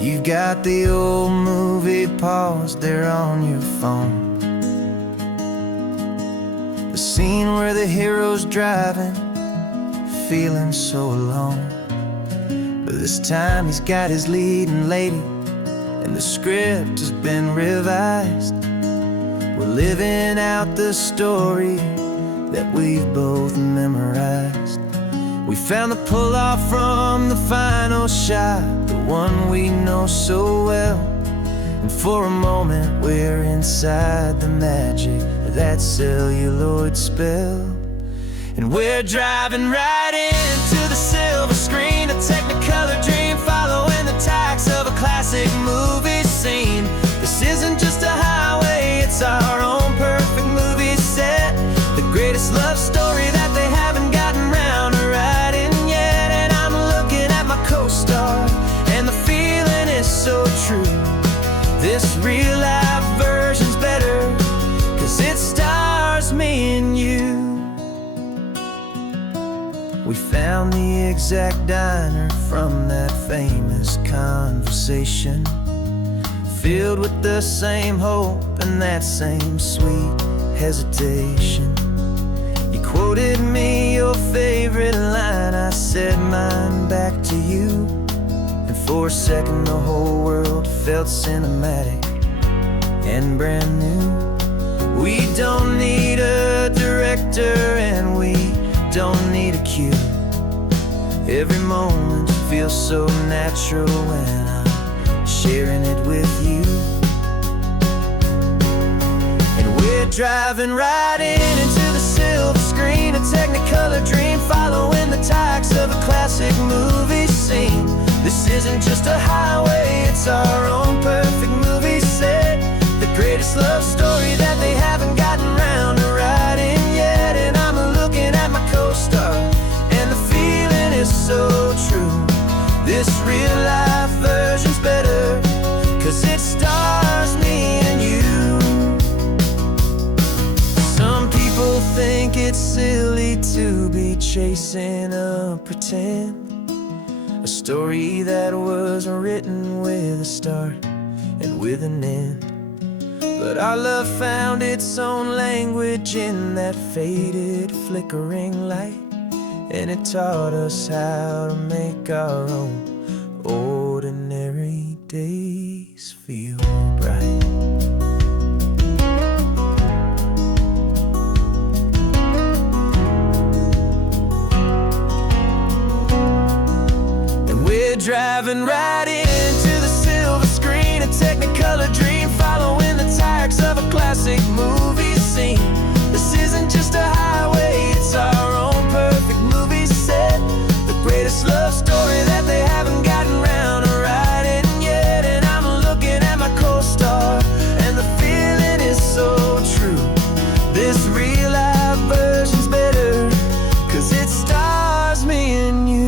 You've got the old movie paused there on your phone, the scene where the hero's driving, feeling so alone. But this time he's got his leading lady, and the script has been revised. We're living out the story that we've both memorized. We found the pull-off from the final shot, the one we know so well. And for a moment we're inside the magic of that celluloid spell. And we're driving right into the silver screen, a technicolor dream, following the tacks of a classic movie scene. This isn't just a highway, it's our own perfect movie set, the greatest love story that they haven't gotten round to writing yet. And I'm looking at my co-star, and the feeling is so true. This real life version's better, 'cause it stars me and you. We found the exact diner from that famous conversation, filled with the same hope and that same sweet hesitation. You quoted me your favorite line, I said mine back to you. And for a second the whole world felt cinematic and brand new. We don't need a director and we don't need a cue. Every moment feels so natural when I'm sharing it with you. And we're driving right into the silver screen, a technicolor dream, following the tacks of a classic movie scene. This isn't just a highway, it's our own perfect movie set, the greatest love story that they haven't gotten round to writing yet. And I'm looking at my co-star, and the feeling is so true. This real chasing a pretend, a story that was written with a start and with an end. But our love found its own language in that faded, flickering light, and it taught us how to make our own ordinary days feel bright. And we're driving right into the silver screen, a technicolor dream, following the tires of a classic movie scene. This isn't just a highway, it's our own perfect movie set, the greatest love story that they haven't gotten round to writing yet. And I'm looking at my co-star, and the feeling is so true. This real life version's better, 'cause it stars me and you.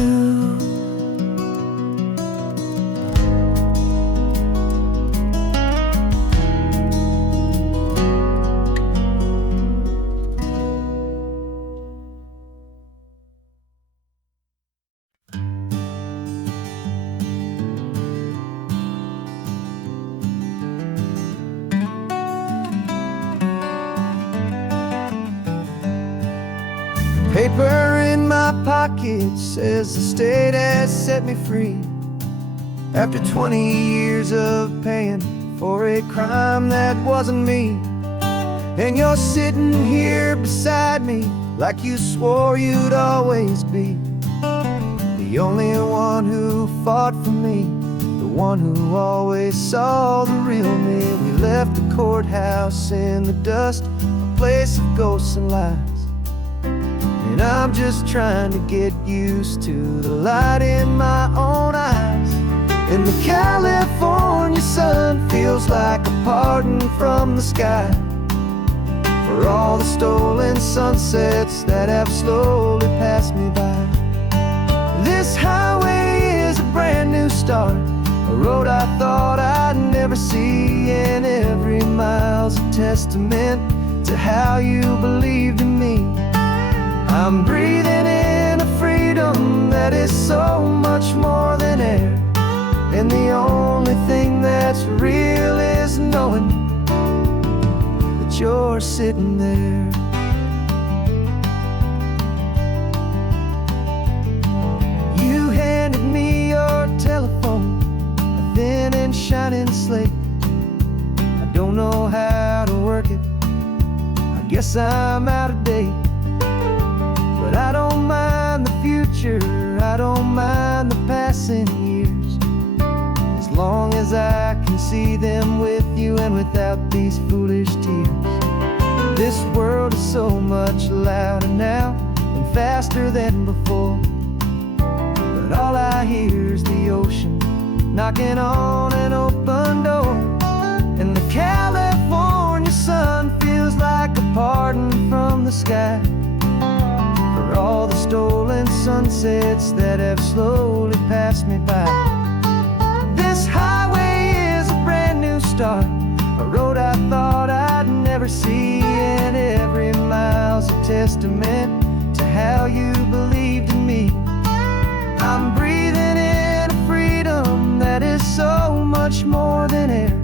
Paper in my pocket says the state has set me free, after 20 years of paying for a crime that wasn't me. And you're sitting here beside me like you swore you'd always be, the only one who fought for me, the one who always saw the real me. We left the courthouse in the dust, a place of ghosts and lies, and I'm just trying to get used to the light in my own eyes. And the California sun feels like a pardon from the sky for all the stolen sunsets that have slowly passed me by. This highway is a brand new start, a road I thought I'd never see, and every mile's a testament to how you believed in me. I'm breathing in a freedom that is so much more than air, and the only thing that's real is knowing that you're sitting there. You handed me your telephone, a thin and shining slate. I don't know how to work it, I guess I'm out of date. But I don't mind the future, I don't mind the passing years, as long as I can see them with you and without these foolish tears. This world is so much louder now and faster than before, but all I hear is the ocean knocking on an open door. And the California sun feels like a pardon from the sky for all the stolen sunsets that have slowly passed me by. This highway is a brand new start, a road I thought I'd never see, and every mile's a testament to how you believed in me. I'm breathing in a freedom that is so much more than air,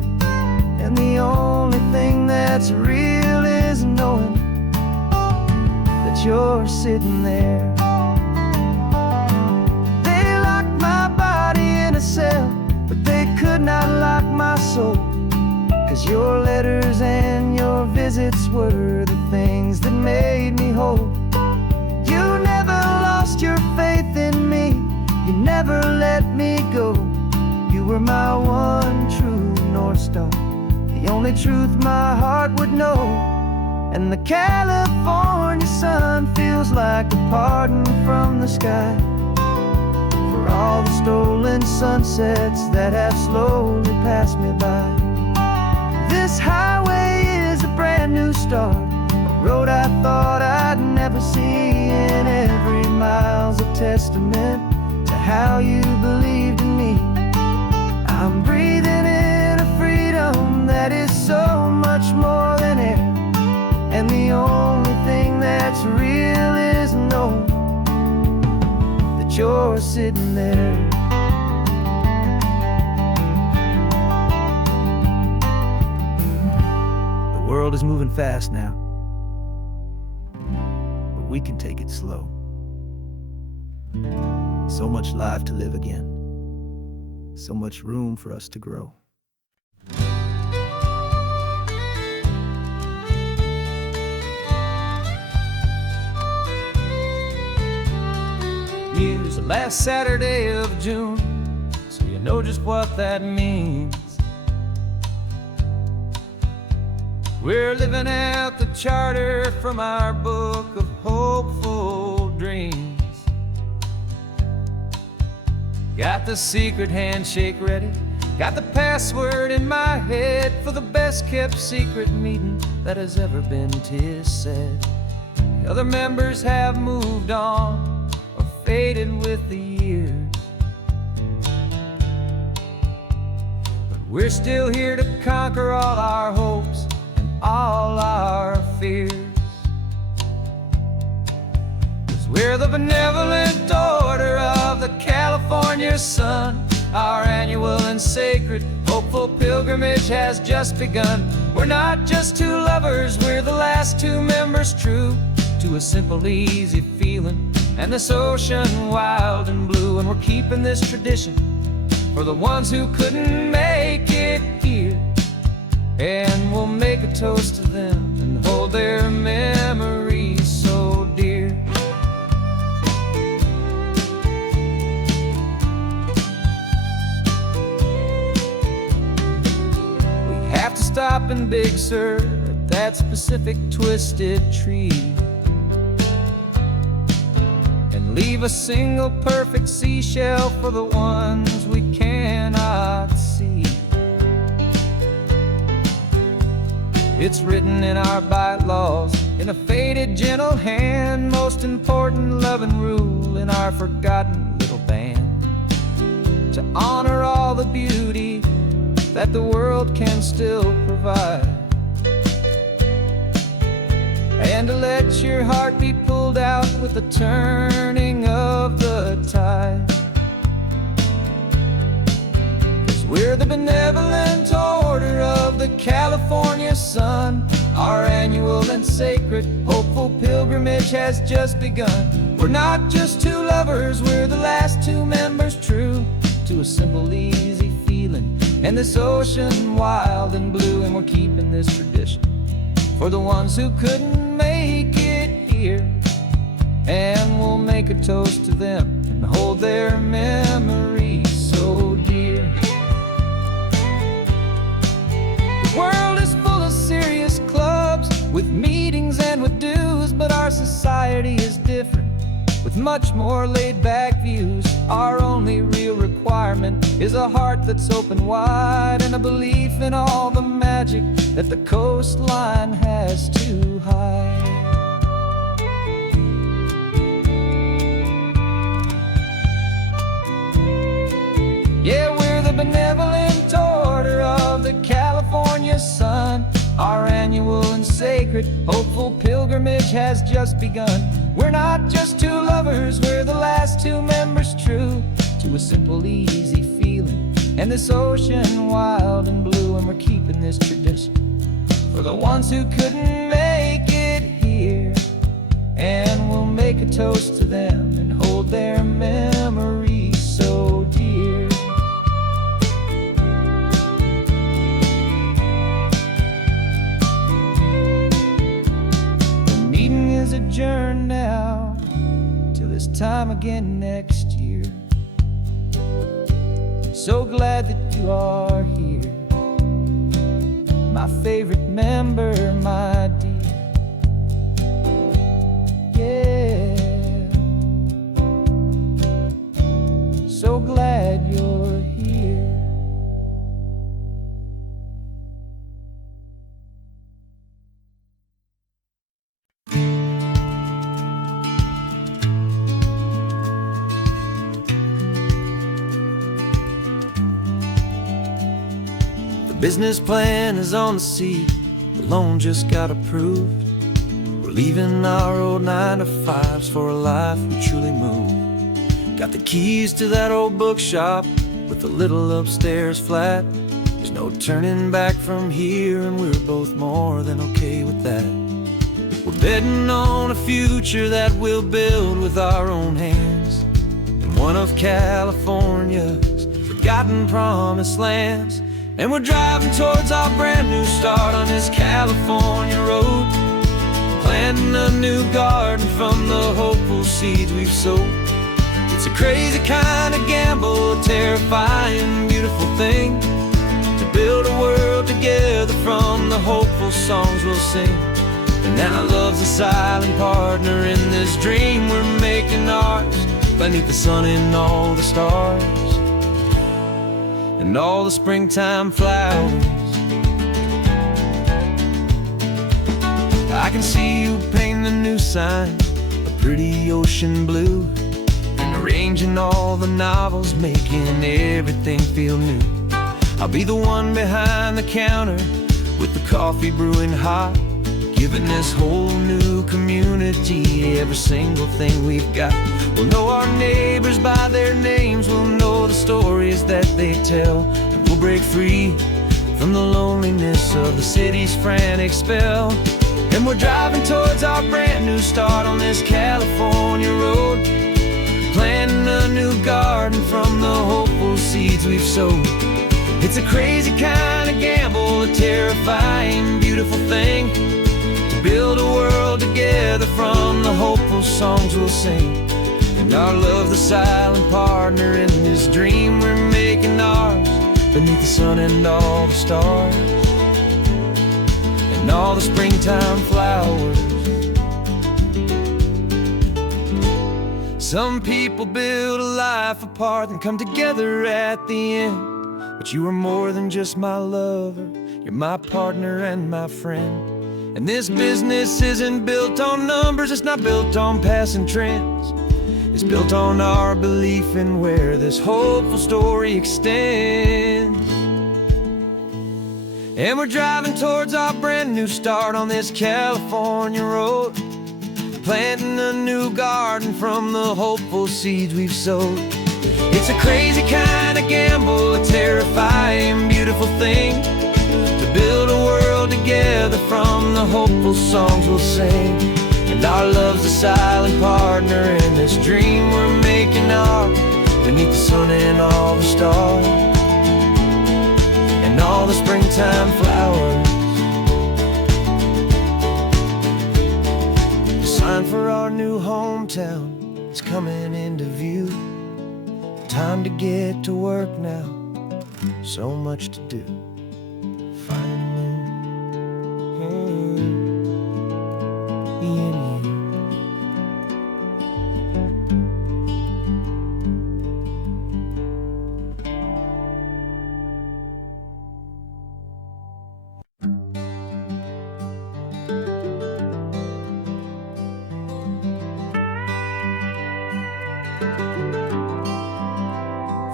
and the only thing that's real is knowing that you're sitting there. They locked my body in a cell, but they could not lock my soul, 'cause your letters and your visits were the things that made me whole. You never lost your faith in me, you never let me go. You were my one true North Star, the only truth my heart would know. And the California sun feels like a pardon from the sky for all the stolen sunsets that have slowly passed me by. This highway is a brand new start, a road I thought I'd never see, and every mile's a testament to how you believed in me. I'm breathing in a freedom that is so much more than air, and the only thing that's real is knowing door sitting there. The world is moving fast now, but we can take it slow. So much life to live again, so much room for us to grow. Use the last Saturday of June, so you know just what that means. We're living out the charter from our book of hopeful dreams. Got the secret handshake ready, got the password in my head for the best kept secret meeting that has ever been, 'tis said. The other members have moved on, faded with the years, but we're still here to conquer all our hopes and all our fears. 'Cause we're the benevolent order of the California sun. Our annual and sacred hopeful pilgrimage has just begun. We're not just two lovers, we're the last two members true to a simple, easy feeling and this ocean wild and blue. And we're keeping this tradition for the ones who couldn't make it here, and we'll make a toast to them and hold their memories so dear. We have to stop in Big Sur at that specific twisted tree, leave a single perfect seashell for the ones we cannot see. It's written in our bylaws in a faded gentle hand, most important loving rule in our forgotten little band, to honor all the beauty that the world can still provide, and to let your heart be pulled out with the turning of the tide. 'Cause we're the benevolent order of the California sun. Our annual and sacred hopeful pilgrimage has just begun. We're not just two lovers, we're the last two members true to a simple, easy feeling and this ocean wild and blue. And we're keeping this tradition for the ones who couldn't make it here, and we'll make a toast to them and hold their memories so dear. The world is full of serious clubs with meetings and with dues, but our society is different with much more laid-back views. Our only real requirement is a heart that's open wide and a belief in all the magic that the coastline has to hide. Yeah, we're the benevolent order of the California sun. Our annual and sacred hopeful pilgrimage has just begun. We're not just two lovers, we're the last two members true to a simple, easy feeling and this ocean wild and blue. And we're keeping this tradition for the ones who couldn't make it here, and we'll make a toast to them and hold their memories so dear. The meeting is adjourned now till this time again next year. So glad that you are here, my favorite member, my dear. Yeah, so glad you're here. Business plan is on the seat, the loan just got approved. We're leaving our old 9 to 5s for a life we truly move. Got the keys to that old bookshop with the little upstairs flat. There's no turning back from here, and we're both more than okay with that. We're betting on a future that we'll build with our own hands in one of California's forgotten promised lands. And we're driving towards our brand new start on this California road, planting a new garden from the hopeful seeds we've sowed. It's a crazy kind of gamble, a terrifying, beautiful thing, to build a world together from the hopeful songs we'll sing. And now love's a silent partner in this dream we're making ours, beneath the sun and all the stars and all the springtime flowers. I can see you painting the new sign a pretty ocean blue, and arranging all the novels, making everything feel new. I'll be the one behind the counter with the coffee brewing hot, giving this whole new community every single thing we've got. We'll know our neighbors by their names, we'll know the stories that they tell, and we'll break free from the loneliness of the city's frantic spell. And we're driving towards our brand new start on this California road, planting a new garden from the hopeful seeds we've sowed. It's a crazy kind of gamble, a terrifying, beautiful thing, to build a world together from the hopeful songs we'll sing. And our love, the silent partner in this dream we're making ours, beneath the sun and all the stars and all the springtime flowers. Some people build a life apart and come together at the end, but you are more than just my lover, you're my partner and my friend. And this business isn't built on numbers, it's not built on passing trends, it's built on our belief in where this hopeful story extends. And we're driving towards our brand new start on this California road, planting a new garden from the hopeful seeds we've sowed. It's a crazy kind of gamble, a terrifying, beautiful thing, to build a world together from the hopeful songs we'll sing. And our love's a silent partner in this dream we're making ours, beneath the sun and all the stars and all the springtime flowers. The sign for our new hometown is coming into view. Time to get to work now, so much to do.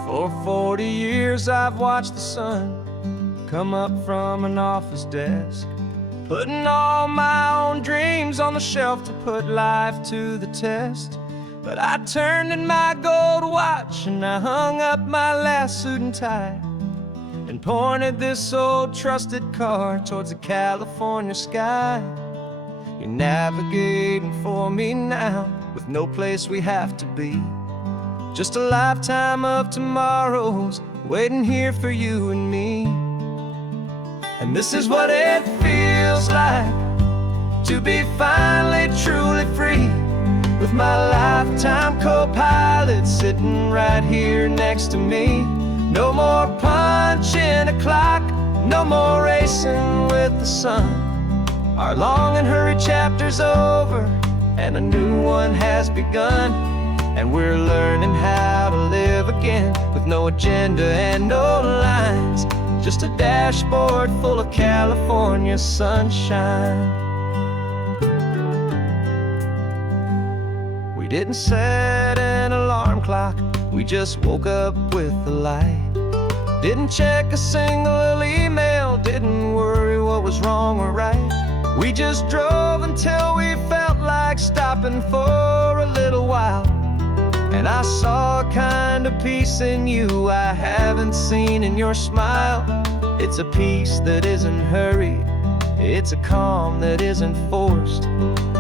For 40 years I've watched the sun come up from an office desk, putting all my own dreams on the shelf to put life to the test. But I turned in my gold watch and I hung up my last suit and tie, and pointed this old trusted car towards the California sky. You're navigating for me now, with no place we have to be, just a lifetime of tomorrows waiting here for you and me. And this is what it feels like to be finally truly free, with my lifetime co-pilot sitting right here next to me. No more punching a clock, no more racing with the sun. Our long and hurried chapter's over and a new one has begun. And we're learning how to live again, with no agenda and no lines, just a dashboard full of California sunshine. We didn't set an alarm clock, we just woke up with the light. Didn't check a single email, didn't worry what was wrong or right. We just drove until we felt like stopping for a little while. And I saw a kind of peace in you I haven't seen in your smile. It's a peace that isn't hurried, it's a calm that isn't forced.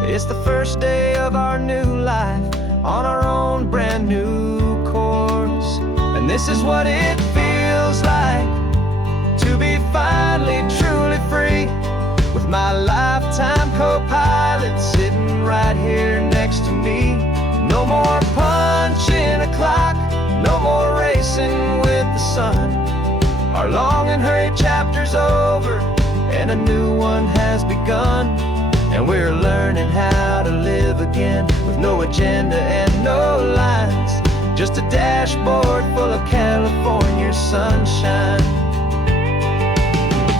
It's the first day of our new life on our own brand new course. And this is what it feels like to be finally truly free, with my lifetime co-pilot sitting right here next to me. No more punching a clock, no more racing with the sun. Our long and hurried chapter's over, and a new one has begun. And we're learning how to live again, with no agenda and no lines, just a dashboard full of California sunshine.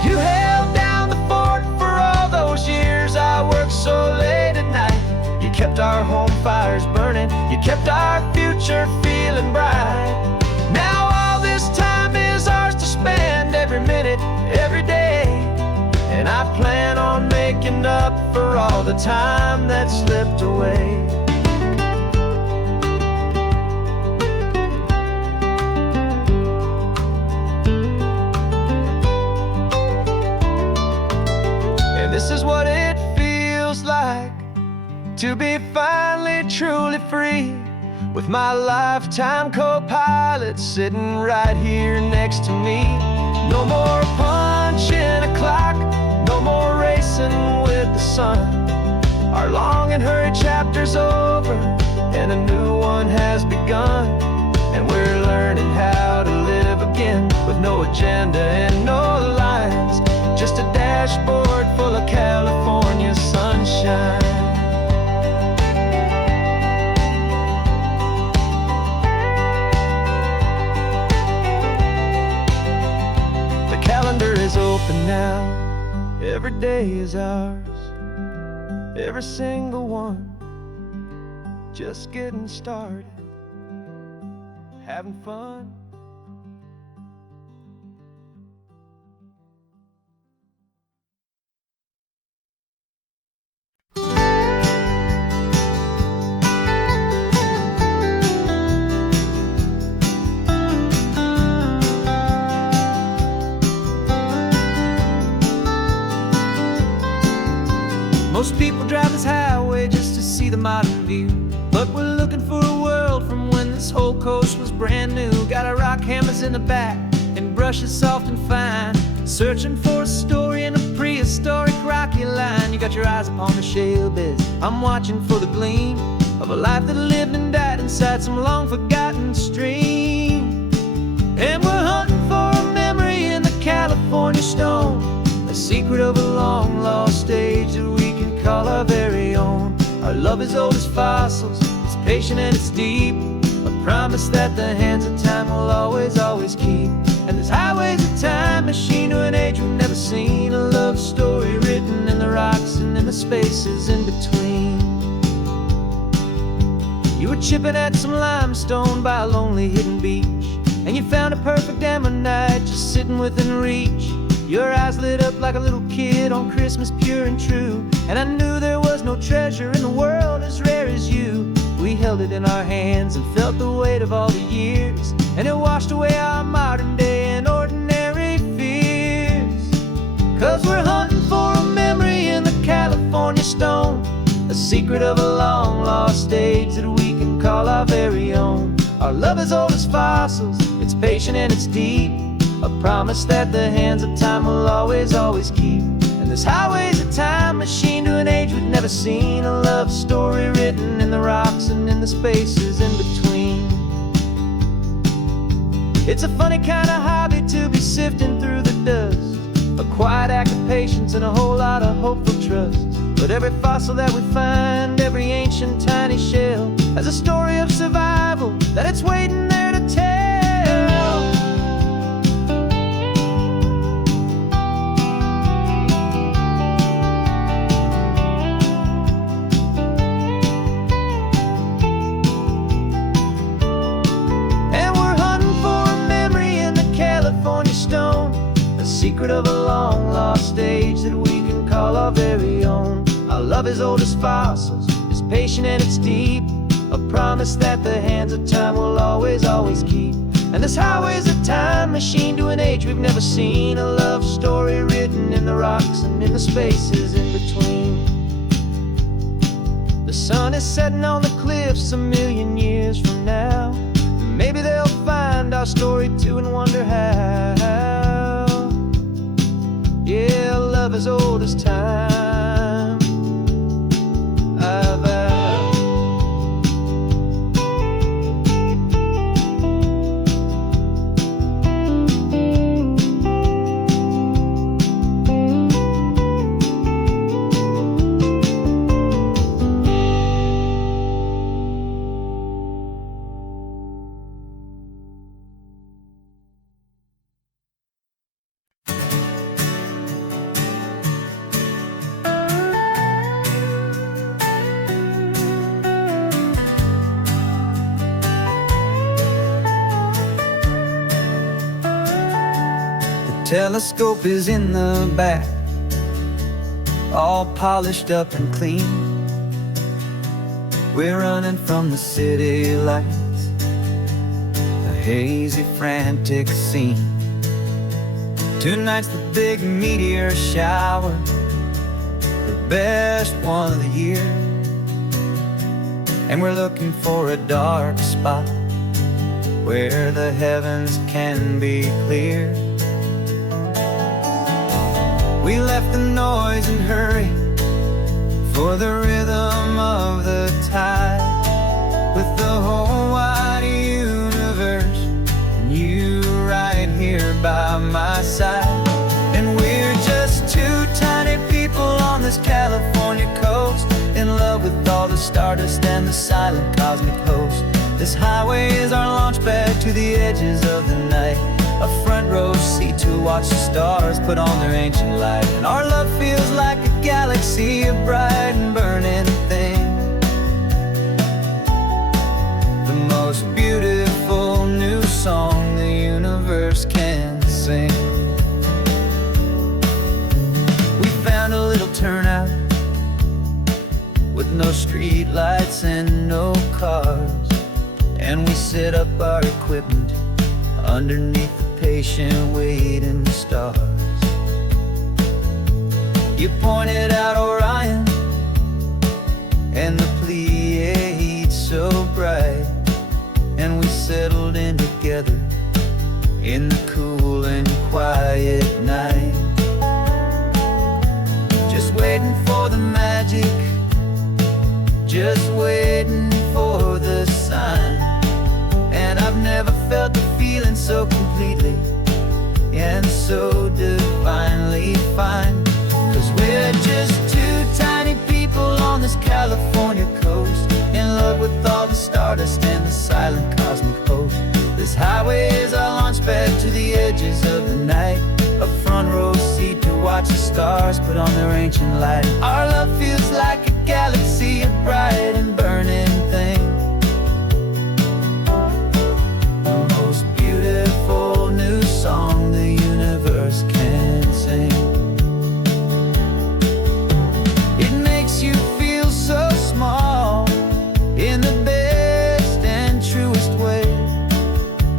You held down the fort for all those years I worked so late at night. You kept our home fires burning, you kept our future feeling bright. Now all this time is ours to spend, every minute, every day. And I plan on making up for all the time that slipped away. And this is what it feels like to be finally truly free, with my lifetime co-pilot sitting right here next to me. No more punching a clock, no more racing with the sun. Our long and hurried chapter's over, and a new one has begun. And we're learning how to live again, with no agenda and no lines, just a dashboard full of California sunshine. The calendar is open now, every day is ours, every single one, just getting started, having fun. Most people drive this highway just to see the modern view, but we're looking for a world from when this whole coast was brand new. Got our rock hammers in the back and brushes soft and fine, searching for a story in a prehistoric rocky line. You got your eyes upon the shale beds, I'm watching for the gleam of a life that lived and died inside some long forgotten stream. And we're hunting for a memory in the California stone, a secret of a long lost age that we can call our very own. Our love is old as fossils, it's patient and it's deep, a promise that the hands of time will always, always keep. And this highway's a time machine to an age we've never seen, a love story written in the rocks and in the spaces in between. You were chipping at some limestone by a lonely hidden beach, and you found a perfect ammonite just sitting within reach. Your eyes lit up like a little kid on Christmas, pure and true, and I knew there was no treasure in the world as rare as you. We held it in our hands and felt the weight of all the years, and it washed away our modern day and ordinary fears. 'Cause we're hunting for a memory in the California stone, a secret of a long lost age that we can call our very own. Our love is old as fossils, it's patient and it's deep, a promise that the hands of time will always, always keep. And this highway's a time machine to an age we've never seen, a love story written in the rocks and in the spaces in between. It's a funny kind of hobby to be sifting through the dust, a quiet act of patience and a whole lot of hopeful trust. But every fossil that we find, every ancient tiny shell, has a story of survival that it's waiting there to tell. Secret of a long lost age that we can call our very own. Our love is old as fossils, it's patient and it's deep, a promise that the hands of time will always, always keep. And this highway's a time machine to an age we've never seen, a love story written in the rocks and in the spaces in between. The sun is setting on the cliffs a million years from now. Maybe they'll find our story too and wonder how. Yeah, love as old as time, I vow. Telescope is in the back, all polished up and clean. We're running from the city lights, a hazy, frantic scene. Tonight's the big meteor shower, the best one of the year. And we're looking for a dark spot where the heavens can be clear. We left the noise and hurry for the rhythm of the tide, with the whole wide universe and you right here by my side. And we're just two tiny people on this California coast, in love with all the stardust and the silent cosmic host. This highway is our launch pad to the edges of the night, a front row seat to watch the stars put on their ancient light. And our love feels like a galaxy, a bright and burning thing, the most beautiful new song the universe can sing. We found a little turnout with no street lights and no cars, and we set up our equipment underneath the patient waiting stars. You pointed out Orion and the Pleiades so bright, and we settled in together in the cool and quiet night, just waiting for the magic, just waiting for the sign. And I've never felt the feeling so completely and so divinely fine. 'Cause we're just two tiny people on this California coast, in love with all the stardust and the silent cosmic host. This highway is our launch pad to the edges of the night, a front row seat to watch the stars put on their ancient light. Our love feels like a galaxy, a bright and burning thing, new song the universe can sing. It makes you feel so small in the best and truest way,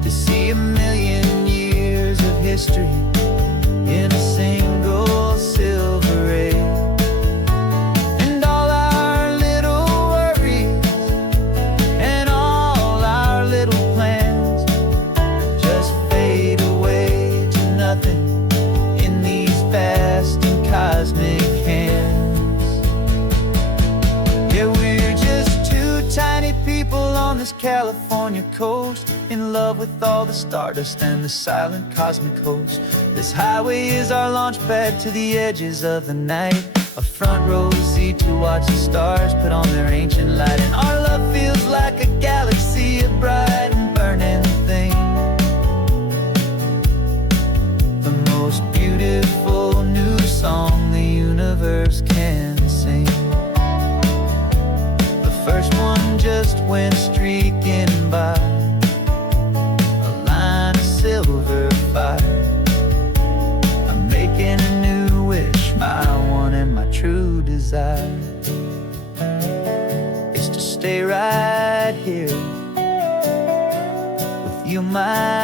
to see a million years of history in a single silver ray. And all our little worries and all our little plans just fade away to nothing in these vast and cosmic hands. Yeah, we're just two tiny people on this California coast, in love with all the stardust and the silent cosmic host. This highway is our launch pad to the edges of the night, a front row seat to watch the stars put on their ancient light. And our love feels like a galaxy, a bright and burning thing, the most beautiful new song the universe can sing. The first one just went streaking by, a line of silver fire. I'm making a new wish, my one and my true desire is to stay right my